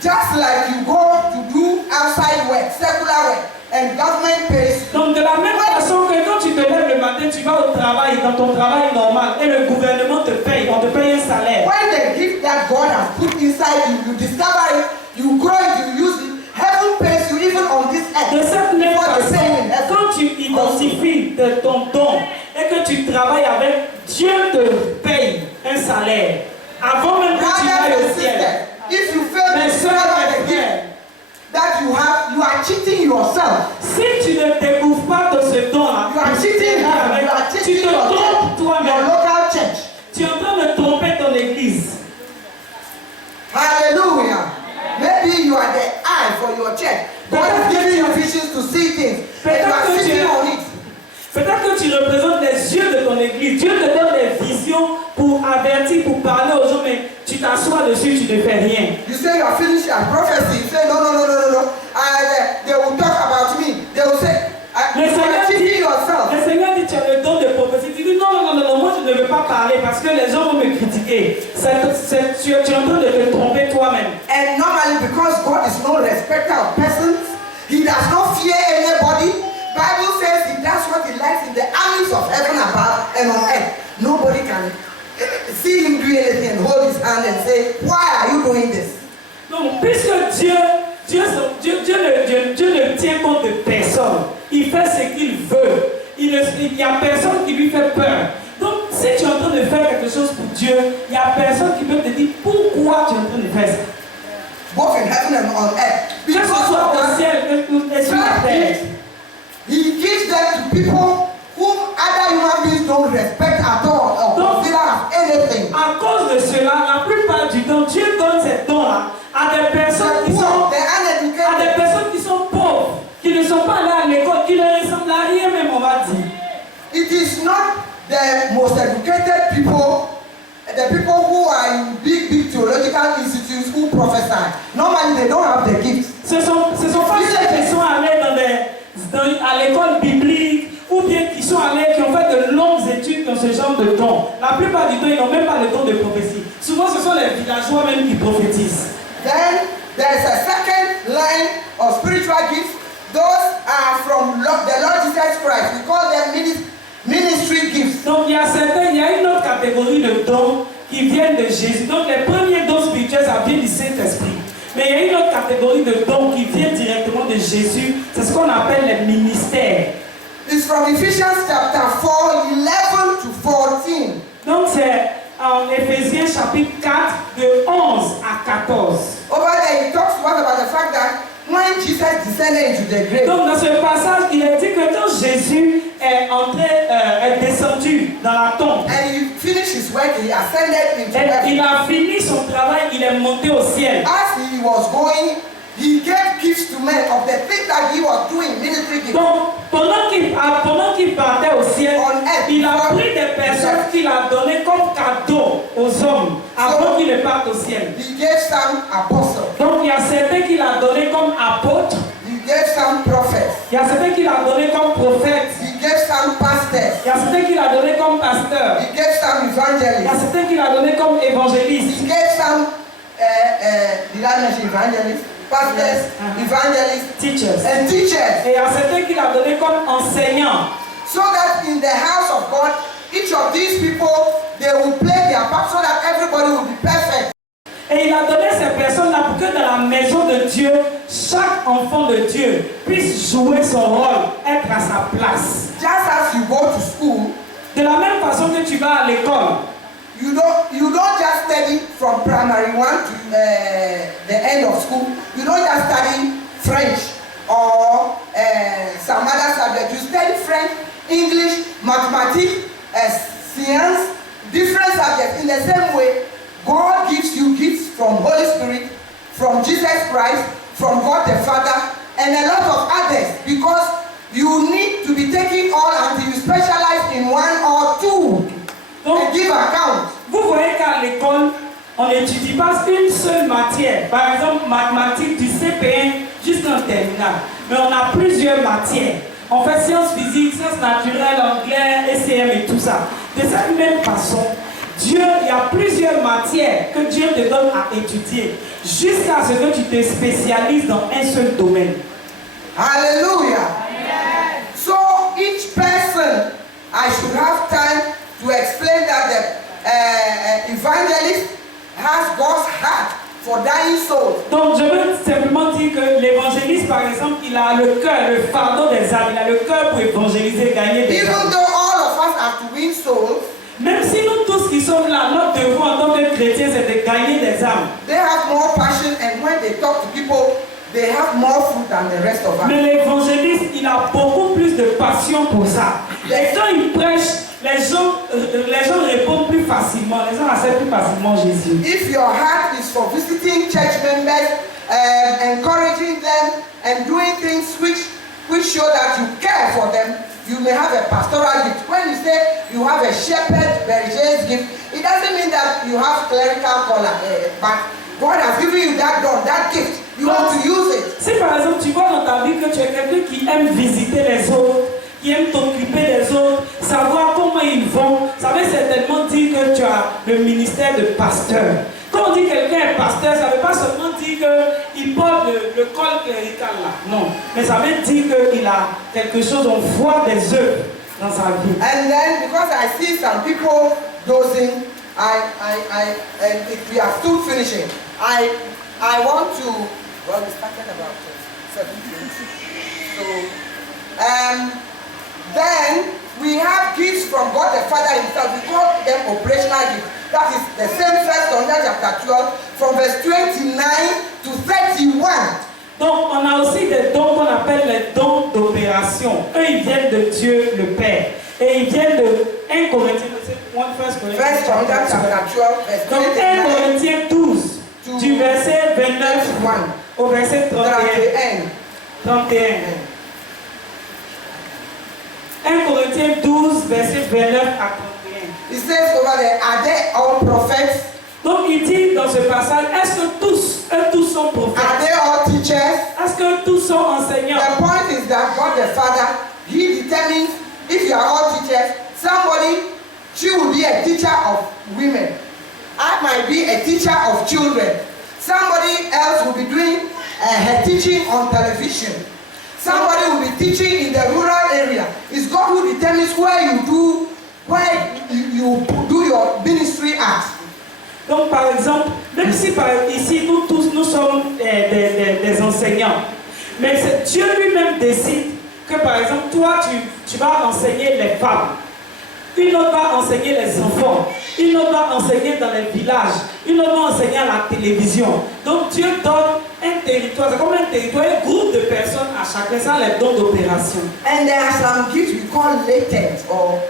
Just like you go to do outside work, secular work, and government pays you. Donc, de la même façon que quand tu te lèves le matin, tu vas au travail, dans ton travail normal, et le gouvernement te paye, on te paye un salaire. When the gift that God has put inside you, you discover it, you grow it, you use it, heaven pays you even on this De earth. cette même What the same in façon, heaven. quand tu identifies de ton don et que tu travailles avec, Dieu te paye un salaire. Avant même que tu Brothers ailles and au sisters, ciel. if you fail Mes to soeurs discover et the gift frères, that you have, you are cheating yourself. si tu ne découvres pas de ce don-là, You are cheating heaven. You are tu cheating te your trompes church, your toi-même. local church. Tu es en train de tromper ton église. Hallelujah. Maybe you are the eye for your church. God is giving you visions to see things. And you are sitting on it. Peut-être que tu représentes les yeux de ton église. Dieu te donne des visions pour avertir, pour parler aux gens, mais tu t'assois dessus, tu ne fais rien. You say you are finished your prophecy. You say, no. They will talk about me. They will say, you are cheating yourself. Le Seigneur dit, tu as le don de prophétie. Tu dis, non, moi je ne veux pas parler parce que les gens vont me critiquer. Tu es en train de te tromper toi-même. And normally, because God is no respecter of persons, He does not fear anybody. Bible says He does what He likes in the armies of heaven above and on earth. Nobody can see Him do anything and hold His hand and say, why are you doing this? Donc, puisque Dieu ne tient compte de personne, il fait ce qu'il veut. Il n'y a personne qui lui fait peur. Donc, si tu es en train de faire quelque chose pour Dieu, il n'y a personne qui peut te dire pourquoi tu es en train de faire ça. Both in heaven and on earth. Que ce Because soit of au that, ciel et sur la terre. He gives them to people whom other human beings don't respect at all or consider as anything. À cause de cela, la plupart du temps, Dieu donne ces dons-là à des personnes The qui poor, sont, the à des uneducated, personnes qui sont pauvres, qui ne sont pas allées à l'école, qui ne ressemblent à rien même, on va dire. it is not the most educated people, the people who are in big theological institutes who prophesy. Normally they don't have the gifts. Ce sont pas ceux qui sont allés à l'école biblique ou bien qui sont allés, qui ont fait de longues études dans ce genre de dons. La plupart du temps, ils n'ont même pas le don de prophétie. Souvent, ce sont les villageois même qui prophétisent. Then there is a second line of spiritual gifts. Those are from the Lord Jesus Christ. We call them ministry gifts. Donc, il y a une autre catégorie de dons qui viennent de Jésus. Donc, les premiers dons spirituels, ça vient du Saint-Esprit. Mais il y a une autre catégorie de dons qui vient directement de Jésus. C'est ce qu'on appelle les ministères. It's from Ephesians chapter 4, 11 to 14. Donc, c'est en Éphésiens chapitre 4, de 11 à 14. Over there, he talks to us about the fact that when Jesus descended into the grave, Donc, dans ce passage, il est dit que quand Jésus est descendu dans la tombe, and he finished his work, he ascended into et heaven. il a fini son travail, il est monté au ciel. As he was going, he gave gifts to men of the things that he was doing, ministry gifts. Donc, pendant qu'il partait au ciel, On earth, il a pris des personnes qu'il a données comme cadeau aux hommes avant qu'ils ne partent au ciel. He gave some apostles, Donc, il y a certains qu'il a donnés comme apôtres, he gave some prophets, il y a certains qu'il a donnés comme prophètes, he gave some pastors, il y a certains qu'il a donnés comme pasteurs, he gave some il y a evangelists, certains qu'il a donnés comme évangélistes. he gave some, did I mention evangelists? Pastors, evangelists, Teachers. and teachers. Et il y a certains qu'il a donnés comme enseignants. So that in the house of God, each of these people, they will play their part so that everybody will be perfect. Et il a donné ces personnes-là pour que dans la maison de Dieu, chaque enfant de Dieu puisse jouer son rôle, être à sa place. Just as you go to school, De la même façon que tu vas à l'école, you don't just study from primary 1 to the end of school. You don't just study French or some other subject. You study French, English, mathematics, science, different subjects. In the same way, God gives you gifts from Holy Spirit, from Jesus Christ, from God the Father, and a lot of others, because you need to be taking all until you specialize in one or two and give account. vous voyez qu'à l'école, On n'étudie pas une seule matière. Par exemple, mathématiques du CP1 jusqu'en terminale. Mais on a plusieurs matières. On fait sciences physiques, sciences naturelles, anglais, SCM et tout ça. De cette même façon, Dieu, il y a plusieurs matières que Dieu te donne à étudier jusqu'à ce que tu te spécialises dans un seul domaine. Hallelujah. So each person, I should have time to explain that the evangelist has God's heart for dying souls. Donc je veux simplement dire que l'évangéliste, par exemple, il a le cœur, le fardeau des âmes, il a le cœur pour évangéliser, gagner des Even âmes. though all of us have to win souls, Même si nous tous qui sommes là, notre devoir en tant que chrétiens, c'est de gagner des âmes. they have more passion, and when they talk to people, they have more fruit than the rest of us. Mais l'évangéliste, il a beaucoup plus de passion pour ça. Et quand il prêche, les gens répondent plus facilement, les gens acceptent plus facilement Jésus. If your heart is for visiting church members, encouraging them, and doing things which show that you care for them, you may have a pastoral gift. When you say you have a shepherd, berger's gift, it doesn't mean that you have clerical color, but God has given you that gift. You want to use it. Si par exemple tu vois dans ta vie que tu es quelqu'un qui aime visiter les autres, qui aime t'occuper des autres, savoir comment ils vont, ça veut certainement dire que tu as le ministère de pasteur. Quand on dit quelqu'un est pasteur, ça ne veut pas seulement dire qu'il porte le col clérical là. Non. Mais ça veut dire qu'il a quelque chose, on voit des œuvres dans sa vie. And then, because I see some people dozing, and if we are still finishing, I want to, well, we started about 7 minutes. So, then we have gifts from God the Father himself. We call them operational gifts. That is the same 1 Corinthians chapter 12, from verse 29 to 31. Donc, on a aussi des dons qu'on appelle les dons d'opération. Eux, ils viennent de Dieu le Père. Et ils viennent de 1 Corinthiens 12, verse donc 1 Corinthiens 12, du verset 29 au verset 31. 1 Corinthiens 12, verset 29 à 31. It says over there, are they all prophets? Donc il dit dans ce passage, est-ce que tous sont Are prophètes? they all teachers? Est-ce que tous sont enseignants? The point is that God the Father, he determines if you are all teachers, she will be a teacher of women. I might be a teacher of children. Somebody else will be doing her teaching on television. Somebody will be teaching in the rural area. It's God who determines where you do your ministry at. Donc par exemple, même si ici nous tous nous sommes des enseignants, mais Dieu lui-même décide que par exemple toi tu vas enseigner les femmes, une autre va enseigner les enfants, une autre va enseigner dans les villages, une autre va enseigner à la télévision. Donc Dieu donne un territoire, c'est comme un territoire, un groupe de personnes à chacun, ça les dons d'opération. And there are some gifts we call latent or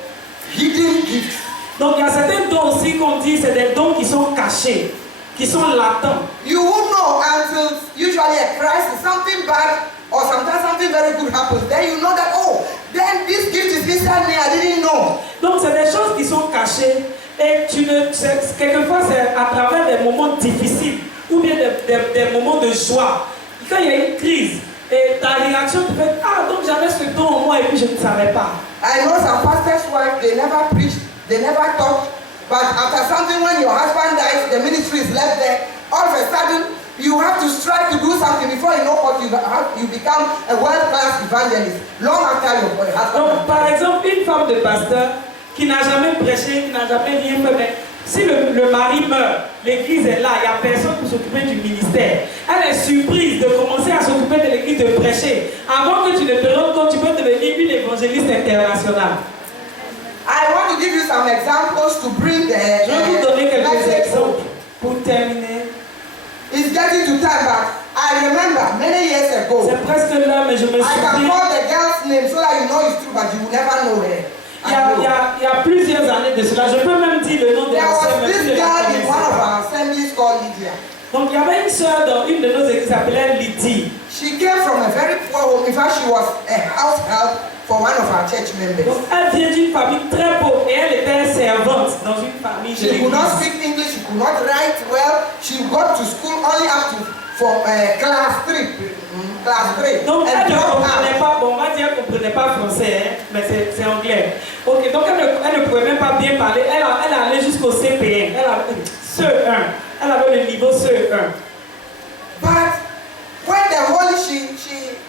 hidden gifts. Donc il y a certains dons aussi qu'on dit, c'est des dons qui sont cachés, qui sont latents. You won't know until usually a crisis, something bad or sometimes something very good happens. Then you know that, oh, then this gift is inside me, I didn't know. Donc c'est des choses qui sont cachées et quelquefois c'est à travers des moments difficiles ou bien des moments de joie. Quand il y a une crise et ta réaction tu fais, ah donc j'avais ce don en moi et puis je ne savais pas. I know some pastors' wives, they never preach, they never talk, but after something, when your husband dies, the ministry is left there, all of a sudden, you have to strive to do something before you know what you become a world-class evangelist, long after your husband. Donc par exemple, une femme de pasteur qui n'a jamais prêché, qui n'a jamais rien fait, mais si le mari meurt, l'église est là, il n'y a personne pour s'occuper du ministère. Elle est surprise de commencer à s'occuper de l'église, de prêcher. Avant que tu ne te rendes compte, tu peux devenir une évangéliste internationale. I want to give you some examples to bring the Je vais vous donner quelques message exemples home. pour terminer. It's getting to time, but I remember many years ago, C'est presque l'heure, mais je me I can souviens. call the girl's name so that you know it's true, but you will never know her. Il y a plusieurs années de cela. Je peux même dire le nom de There la sœur. was mais this tu ne la girl in connaissez one of pas. our assemblies called Lydia. Donc il y avait une sœur dans une de nos églises qui s'appelait Lydie. She came from a very poor home. In fact, she was a house help for one of our church members. Donc elle vient d'une famille très pauvre et elle était servante dans une famille de She could not l'église. speak English, she could could not write well. She got to school only up to class 3. Class 3. Donc and elle ne dropped comprenait out. pas, bon on va dire qu'elle ne comprenait pas français, hein, mais c'est anglais. Ok, donc elle ne pouvait même pas bien parler. Elle allait jusqu'au CP1, CE1. Elle avait le niveau CE1. But when the Holy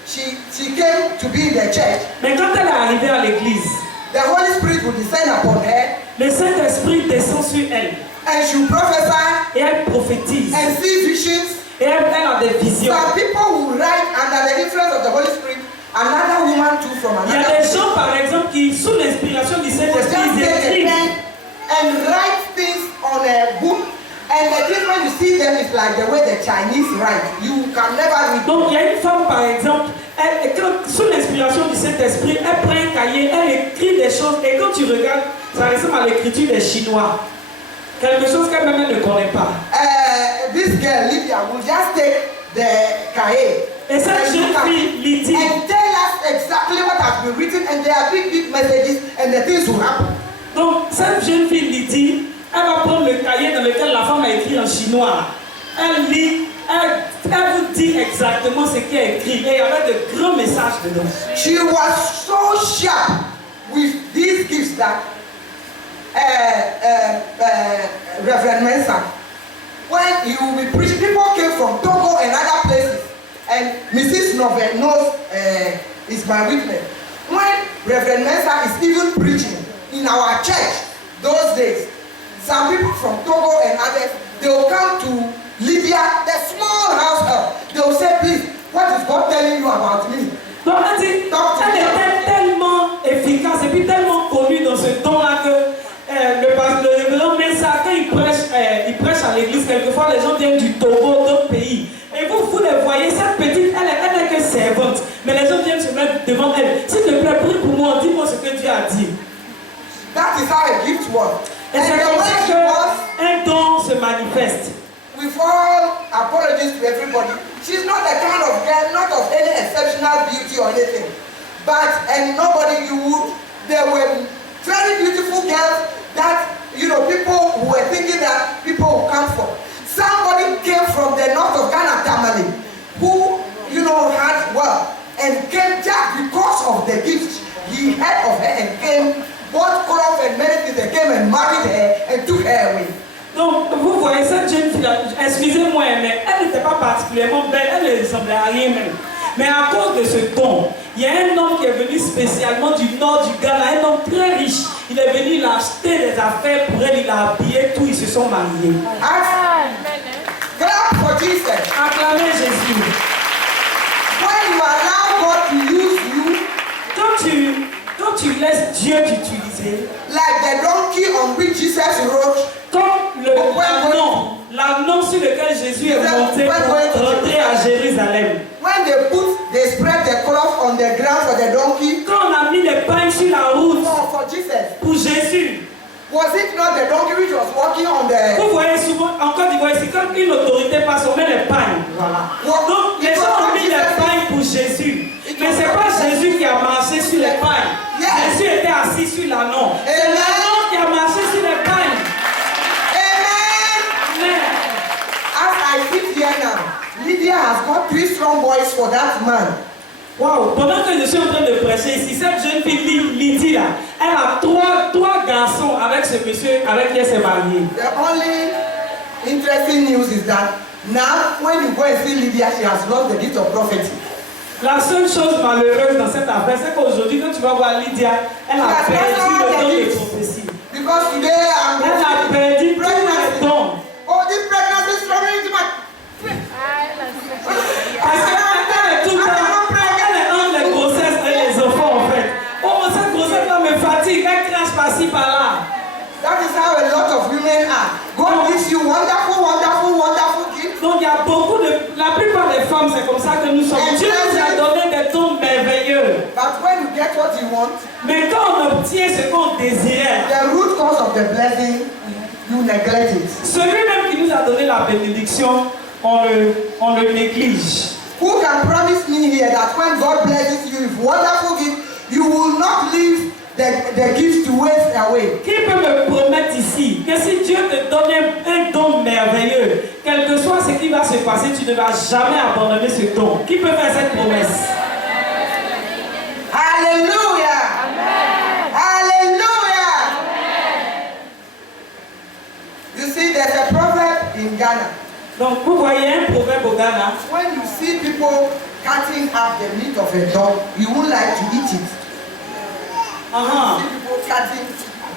she came to be in the church, Mais quand elle est arrivée à l'église, the Holy Spirit would descend upon her le Saint-Esprit descend sur elle and she would prophesy et elle prophétise. and see visions. Et elle a des visions. Some people who write under the influence of the Holy Spirit, another woman too from Il y another a des gens par exemple qui, sous l'inspiration du will Saint-Esprit, just ils take a écrivent. pen and write things on a book. And the thing when you see them is like the way the Chinese write. You can never read. Donc il y a une femme par exemple, sous l'inspiration du Saint-Esprit, elle prend un cahier, elle écrit des choses et quand tu regardes, ça ressemble à l'écriture des Chinois. Quelque chose qu'elle-même ne connaît pas. This girl Lydia will just take the cahier Et cette jeune fille, Lydie, and tell us exactly what has been written, and there are big messages and the things will happen. donc cette jeune fille Lydie, elle va prendre le cahier dans lequel la femme a écrit en chinois. Elle lit, elle vous dit exactement ce qui est écrit. Et il y avait de grands messages dedans. She was so sharp with these gifts that Reverend Mensah, when you will be preaching, people came from Togo and other places, and Mrs. Nove knows is my witness. When Reverend Mensah is even preaching in our church those days, some people from Togo and others, they will come to Lydia, the small house help. They will say, please, what is God telling you about me? Donc elle dit, elle était tellement efficace et puis tellement connue dans ce don-là que le révérend Mensah, quand il prêche à l'église, quelquefois les gens viennent du Togo, d'autres pays. Et vous les voyez, cette petite, elle n'est que servante. Mais les gens viennent se mettre devant elle. S'il te plaît, prie pour moi, dis-moi ce que Dieu a dit. That is how a gift works. Et c'est comme ça qu'un don se manifeste. With all apologies to everybody, she's not the kind of girl, not of any exceptional beauty or anything. But, and nobody there were very beautiful girls that, people who were thinking that people would come for. Somebody came from the north of Ghana, Tamale, who, had wealth and came just because of the gift he had of her and came, bought cloth and many things, they came and married her and took her away. Donc, vous voyez cette jeune fille, excusez-moi, mais elle n'était pas particulièrement belle, elle ne ressemblait à rien même. Mais à cause de ce don, il y a un homme qui est venu spécialement du nord du Ghana, un homme très riche. Il est venu acheter des affaires pour elle, il a habillé tout, ils se sont mariés. Clap for Jesus. Acclamez Jésus. When you allow God to use you, Quand tu laisses Dieu t'utiliser, like the donkey on which Jesus rode, comme l'anneau sur lequel Jésus est monté pour rentrer à Jérusalem. when they spread the cloth on the ground for the donkey, Quand on a mis les pains sur la route for Jesus, pour Jésus, was it not the donkey which was walking on the... vous voyez souvent, en Côte d'Ivoire, c'est quand une autorité passe, on met les pains. Voilà. Donc les gens ont mis les pains pour Jésus. Mais ce n'est pas Jésus qui a marché sur les pains. Jésus était assis sur l'anneau. C'est l'anneau qui a marché sur les pains. Amen. As I sit here now, Lydia has got 3 strong boys for that man. Wow. Pendant que je suis en train de prêcher ici, cette jeune fille Lydie là, elle a trois garçons avec ce monsieur avec qui elle s'est mariée. The only interesting news is that now when you go and see Lydia, she has lost the gift of prophecy. La seule chose malheureuse dans cette affaire, c'est qu'aujourd'hui, quand tu vas voir Lydia, elle a perdu le don de prophétie. Because today I'm Elle a perdu tous les dons. Oh, this pregnancy is coming into my... Parce qu'elle est tout le temps, elle est entre les grossesses et les enfants en fait. Oh, cette grossesse-là me fatigue, elle crache par-ci, par-là. That is how a lot of women are. God gives you wonderful gifts. Donc il y a beaucoup la plupart des femmes, c'est comme ça que nous sommes. Dieu nous a donné des dons merveilleux. But when you get what you want, Mais quand on obtient ce qu'on désirait, the root cause of the blessing, you neglect it. celui-même qui nous a donné la bénédiction, on le néglige. Who can promise me here that when God blesses you with wonderful gift, you will not leave the gifts to waste away? Qui peut me promettre ici que si Dieu te donne un don merveilleux, quel que soit ce qui va se passer, tu ne vas jamais abandonner ce don? Qui peut faire cette promesse? Hallelujah! Amen. Hallelujah! Amen. You see, there's a proverb in Ghana. Donc vous voyez un proverbe au Ghana. When you see people cutting up the meat of a dog, you won't like to eat it. You see people cutting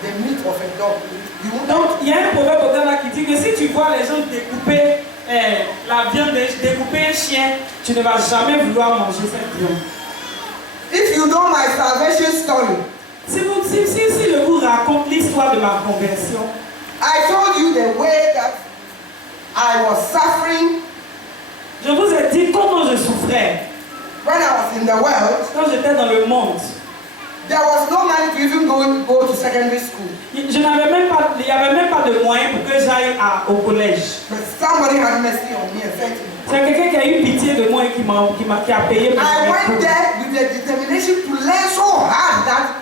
the meat of a dog, you won't. Donc il y a un proverbe au Ghana qui dit que si tu vois les gens découper la viande, découper un chien, tu ne vas jamais vouloir manger cette viande. If you know my salvation story, Si je vous raconte l'histoire de ma conversion, I told you the way that I was suffering je vous ai dit comment je souffrais when I was in the world. quand j'étais dans le monde. There was no money to even go to secondary school. Il n'y avait même pas de moyens pour que j'aille au collège. But somebody had mercy on me and sent me. C'est quelqu'un qui a eu pitié de moi et qui a payé pour I went there with the determination to learn so hard that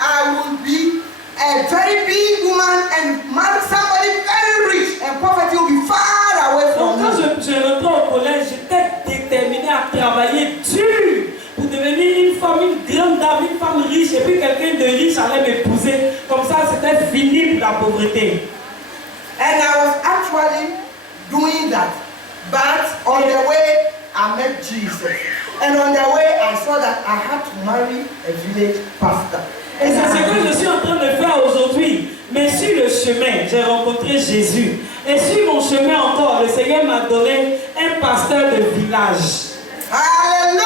I would be a very big woman and marry somebody very rich, and poverty will be far away Donc from quand me. je rentrais au collège, j'étais déterminée à travailler dur pour devenir une femme, une grande dame, une femme riche, et puis quelqu'un de riche allait m'épouser. Comme ça, c'était fini pour la pauvreté. And I was actually doing that. But on the way, I met Jesus. And on the way, I saw that I had to marry a village pastor. Et c'est ce que je suis en train de faire aujourd'hui. Mais sur le chemin, j'ai rencontré Jésus. Et sur mon chemin encore, le Seigneur m'a donné un pasteur de village. Hallelujah!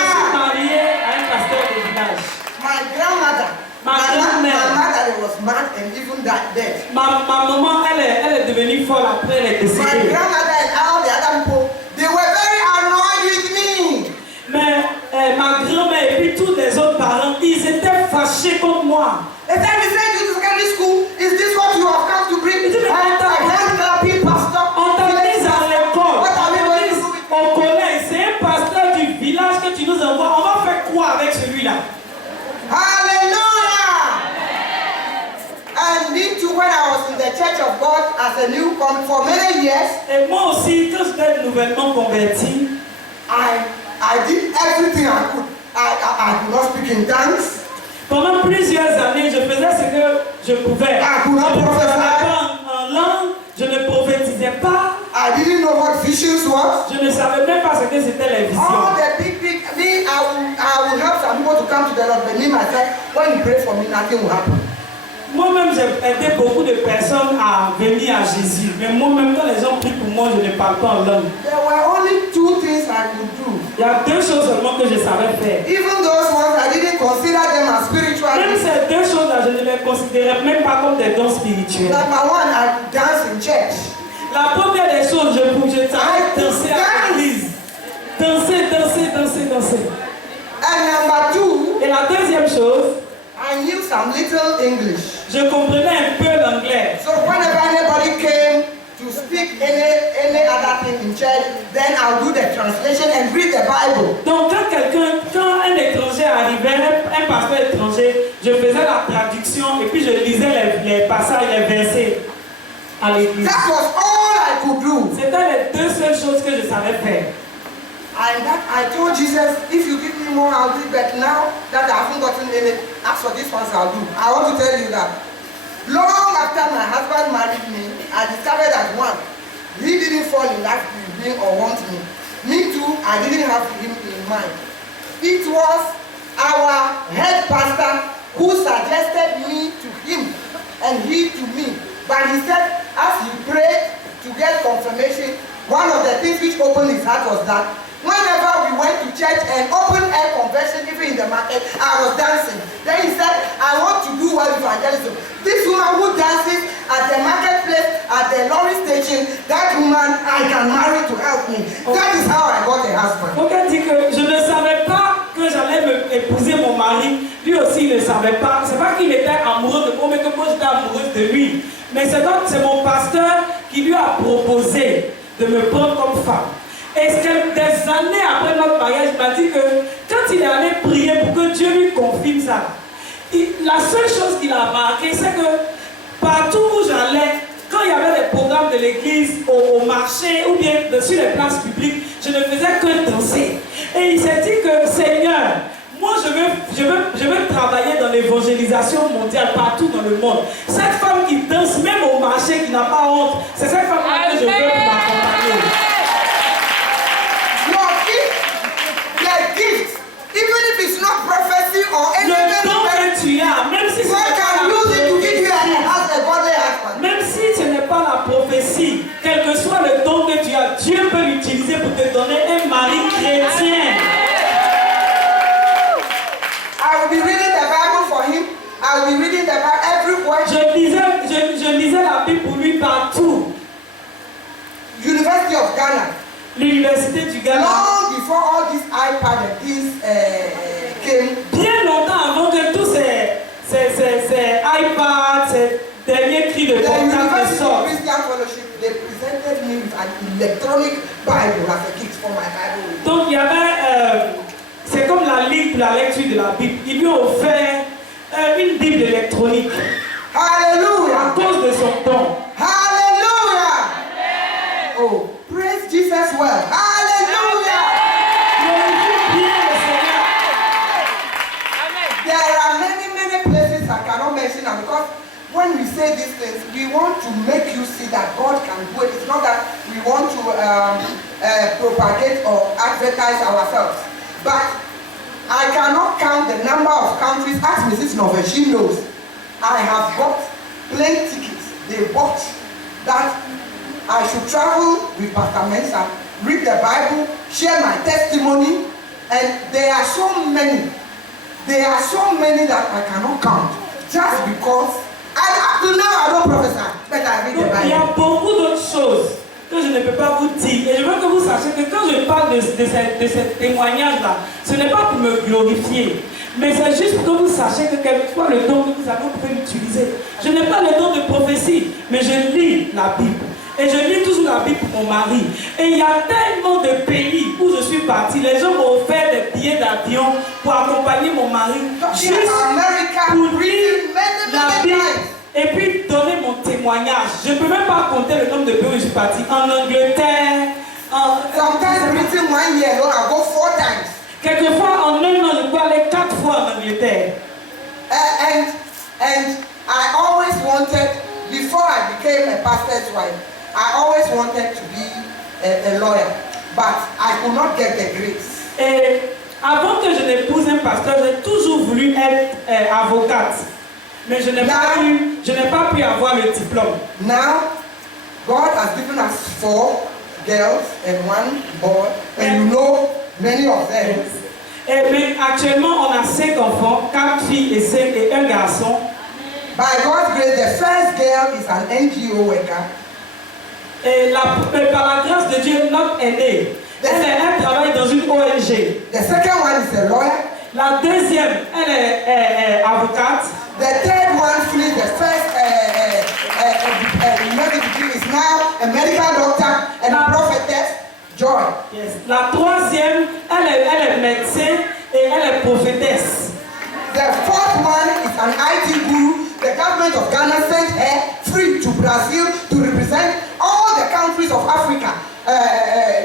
Je suis mariée à un pasteur de village. My grandmother, Ma grand-mère. my mother was mad and even dead. Ma maman, elle est devenue folle après, elle est My décédée. grandmother and all the other people, they were very annoyed with me. Mais ma grand-mère et puis tous les autres parents, ils étaient fâchés contre moi. They said, we sent you to secondary school. Is this what you have come to bring? Hand-clapping pastor. On t'a mis à l'école, What are we on going t'a to mis do with au collège, c'est un pasteur du village que tu nous envoies. On va faire quoi avec celui-là? Hallelujah! And me too, when I was in the church of God as a newcomer for many years, Et moi aussi, quand j'étais nouvellement converti, I did everything I could. I could not speak in tongues. pendant plusieurs années, je faisais ce que je pouvais. Je ne parlais pas en langue, je ne prophétisais pas, I didn't know what visions was. je ne savais même pas ce que c'était les All visions. the big, me, I will help some people to come to the Lord, but me myself, when you pray for me, nothing will happen. Moi-même, j'ai aidé beaucoup de personnes à venir à Jésus. Mais moi-même, quand les gens prient pour moi, je ne parle pas en langue. There were only two things I could do. Il y a deux choses seulement que je savais faire. Even those ones, I didn't consider them as spiritual. Même ces deux choses-là, je ne les considérais même pas comme des dons spirituels. Number one, I could dance in church. La première des choses, je savais danser à l'église. Danser. And number two, Et la deuxième chose, I knew some little English. je comprenais un peu l'anglais. So whenever anybody came to speak any other thing in church, then I'll do the translation and read the Bible. Donc quand un étranger arrivait, un pasteur étranger, je faisais la traduction et puis je lisais les passages, les versets à l'église. That was all I could do. C'était les deux seules choses que je savais faire. And that I told Jesus, if you give me more, I'll do it. But now that I haven't gotten any, as for this ones, I'll do. I want to tell you that long after my husband married me, I discovered that one, he didn't fall in love with me or want me. Me too, I didn't have him in mind. It was our head pastor who suggested me to him and he to me. But he said, as he prayed to get confirmation, one of the things which opened his heart was that whenever we went to church and open air conversion, even in the market, I was dancing. Then he said, I want to do what evangelism. This woman who dances at the marketplace, at the lorry station, that woman I can marry to help me. That is how I got a husband. Aucun dit que je ne savais pas que j'allais épouser mon mari. Lui aussi il ne savait pas. C'est pas qu'il était amoureux de moi, mais que moi j'étais amoureuse de lui. Mais c'est mon pasteur qui lui a proposé de me prendre comme femme. Et des années après notre mariage, il m'a dit que quand il est allé prier pour que Dieu lui confirme ça, La seule chose qu'il a marqué, c'est que partout où j'allais, quand il y avait des programmes de l'église au marché ou bien sur les places publiques, je ne faisais que danser. Et il s'est dit que Seigneur, moi je veux travailler dans l'évangélisation mondiale partout dans le monde. Cette femme qui danse même au marché, qui n'a pas honte, c'est cette femme-là que je veux pour m'accompagner. Your gift, even if it's not prophecy or Le anything, don que tu as, même si God can use it to give you a godly husband. même si ce n'est pas la prophétie, quel que soit le don que tu as, Dieu peut l'utiliser pour te donner un mari chrétien. I will be reading the Bible for him. I will be reading the Bible everywhere. Je lisais la Bible pour lui partout. University of Ghana. L'université du Ghana. Long before all this iPad and this came. Bien longtemps avant que tous ces iPads, ces derniers cris de The portable University of sortent. Christian Fellowship, they presented me with an electronic Bible as a gift for my Bible reading. Donc il y avait, c'est comme la Ligue pour la lecture de la Bible. Ils lui ont offert une Bible électronique à Hallelujah! cause de son don. Hallelujah! Oh, praise Jesus well. Hallelujah! Glorifie bien le Seigneur. There are many places I cannot mention now because when we say these things, we want to make you see that God can do it. It's not that we want to propagate or advertise ourselves. But I cannot count the number of countries. Ask Mrs. Nove, she knows. I have bought plane tickets. They bought that I should travel with Pastor Mensa, read the Bible, share my testimony, and there are so many. There are so many that I cannot count. Just because, and up to now I don't prophesy, but I read the Donc, il y a Bible. beaucoup d'autres choses que je ne peux pas vous dire. Et je veux que vous sachiez que quand je parle de ce témoignage-là, ce n'est pas pour me glorifier, mais c'est juste pour que vous sachiez que quelquefois le don que vous avez, vous pouvez l'utiliser. Je n'ai pas le don de prophétie, mais je lis la Bible. Et je lis toujours la Bible pour mon mari. Et il y a tellement de pays où je suis partie. Les gens m'ont offert des billets d'avion pour accompagner mon mari. Talking Juste about America, pour reading lire la many Bible. times. Et puis donner mon témoignage. Je ne peux même pas compter le nombre de pays où je suis partie. En Angleterre, Sometimes reading 1 year alone, I go 4 times. quelquefois en un an, je peux aller 4 fois en Angleterre. And I always wanted, before I became a pastor's wife, I always wanted to be a lawyer, but I could not get the grace. Et avant que je n'épouse un pasteur, j'ai toujours voulu être avocate. Mais je n'ai pas pu avoir le diplôme. Now, God has given us 4 girls and 1 boy, and you know many of them. Mais actuellement, on a 5 enfants, 4 filles et 5 et 1 garçon. By God's grace, the first girl is an NGO worker. Et par la grâce de Dieu, notre aînée, elle travaille dans une ONG. The second one is a lawyer. La deuxième, elle est avocate. The third one finished the first medical degree, is now a medical doctor and a prophetess. Joy. Yes. La troisième, elle est médecin et elle est prophétesse. The fourth one is an IT guru. The government of Ghana sent her free to Brazil to represent all the countries of Africa,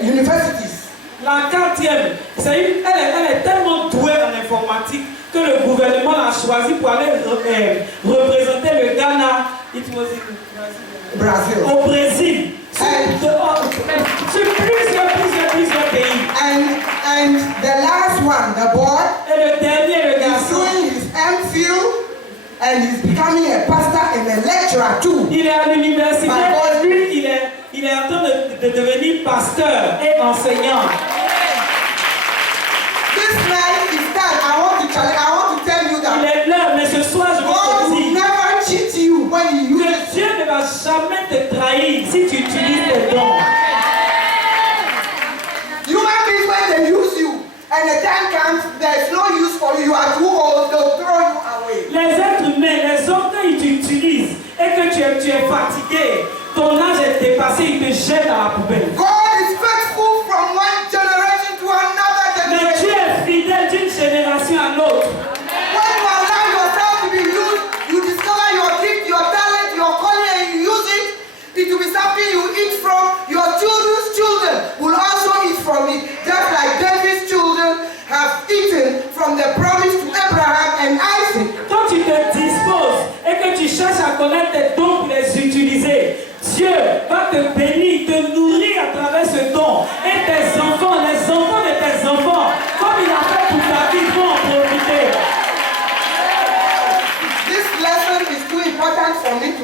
universities. La quatrième, elle est tellement douée en informatique que le gouvernement l'a choisi pour aller représenter le Ghana. It was in Brazil. Au Brésil. Sur plusieurs pays. And the last one, the boy, Et le dernier, le is garçon, doing his MPhil and he's becoming a pastor and a lecturer too. il est à l'université. My God. Lui, il est en train de devenir pasteur et enseignant. This night is done. I want to tell you Il that est là, mais ce soir, je God veux te will dire never cheat you when you use que Dieu ne va jamais te trahir si tu utilises tes dons. human beings when they use you and the time comes there's no use for you, you are too old, they'll throw you away. Les êtres humains, les hommes, quand ils t'utilisent et que tu es fatigué, ton âge est dépassé, ils te jettent à la poubelle. God is faithful from one generation to another Mais generation. Dieu est fidèle d'une génération à l'autre. When you allow yourself to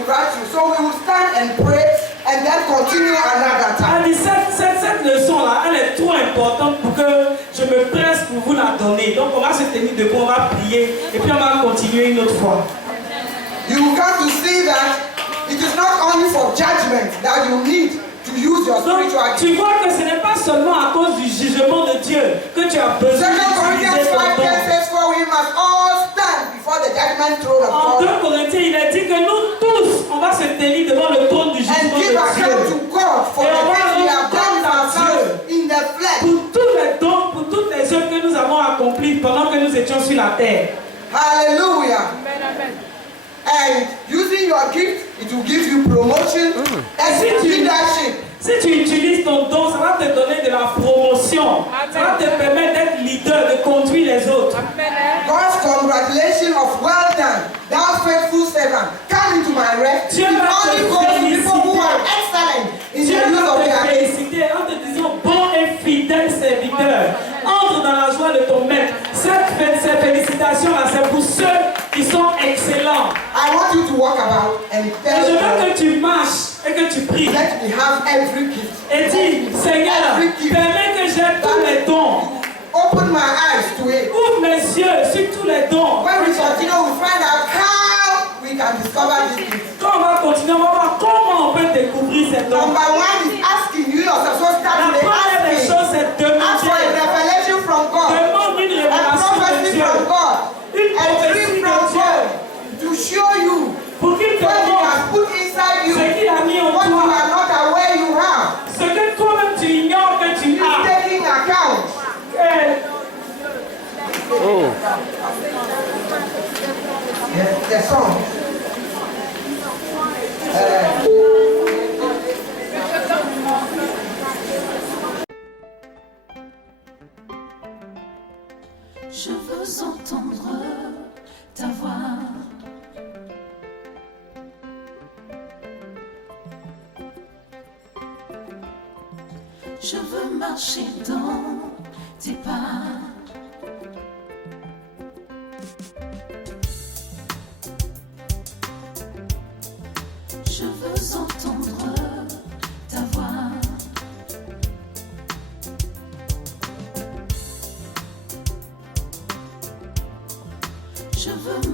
to rush you. So we will stand and pray and then continue another time. Elle dit, cette leçon-là, elle est trop importante pour que je me presse pour vous la donner. Donc on va se tenir debout, on va prier et puis on va continuer une autre fois. You will come to see that it is not only for judgment that you need to use your Donc spiritual tu vois que ce n'est pas seulement à cause du jugement de Dieu que tu as besoin 2 Corinthians d'utiliser 5 ton don. says, for we must all stand before the judgment throne of En 2 God Corinthiens, il a dit que nous tous, on va se tenir devant le trône du and jugement give account de Dieu. to God for Et the on va things we have done rendre à ourselves in the flesh. Pour tous les dons, pour toutes les œuvres que nous avons accomplies pendant que nous étions sur la terre. Hallelujah. And using your gift, it will give you promotion and leadership. Si tu utilises ton don, ça va te donner de la promotion. Ça va te permettre d'être leader, de conduire les autres. God's congratulations of well done, thou faithful servant. Come into my rest. Dieu It va only te goes to people who are féliciter. excellent in Dieu the use va of te their gift. féliciter en te disant bon et fidèle serviteur. Entre dans la joie de ton maître. Ces félicitations-là, c'est pour ceux qui sont excellents. I want you to walk about and Et tell je veux God, que tu marches et que tu pries. let me have every gift. Et dis, Seigneur, permets que j'aie tous les dons. Open my eyes to it. Ouvre mes yeux sur tous les dons. When we continue, we find out how we can discover these gifts. Quand on va continuer, on va voir comment on peut découvrir ces dons. Number one is asking you yourself. So start La with première des asking. choses, c'est Ask for a demander. revelation from God. Demande une A révélation de prophecy Dieu. from God. Une A prophétie dream de from Dieu. God. To show you Pour qu'il te what He montre has put inside you. ce qu'il a mis en What you toi. are not aware you have. Ce que toi-même tu ignores que tu He's as. taking account. The song. Je veux entendre ta voix. Je veux marcher dans tes pas. Je veux entendre ta voix. Je veux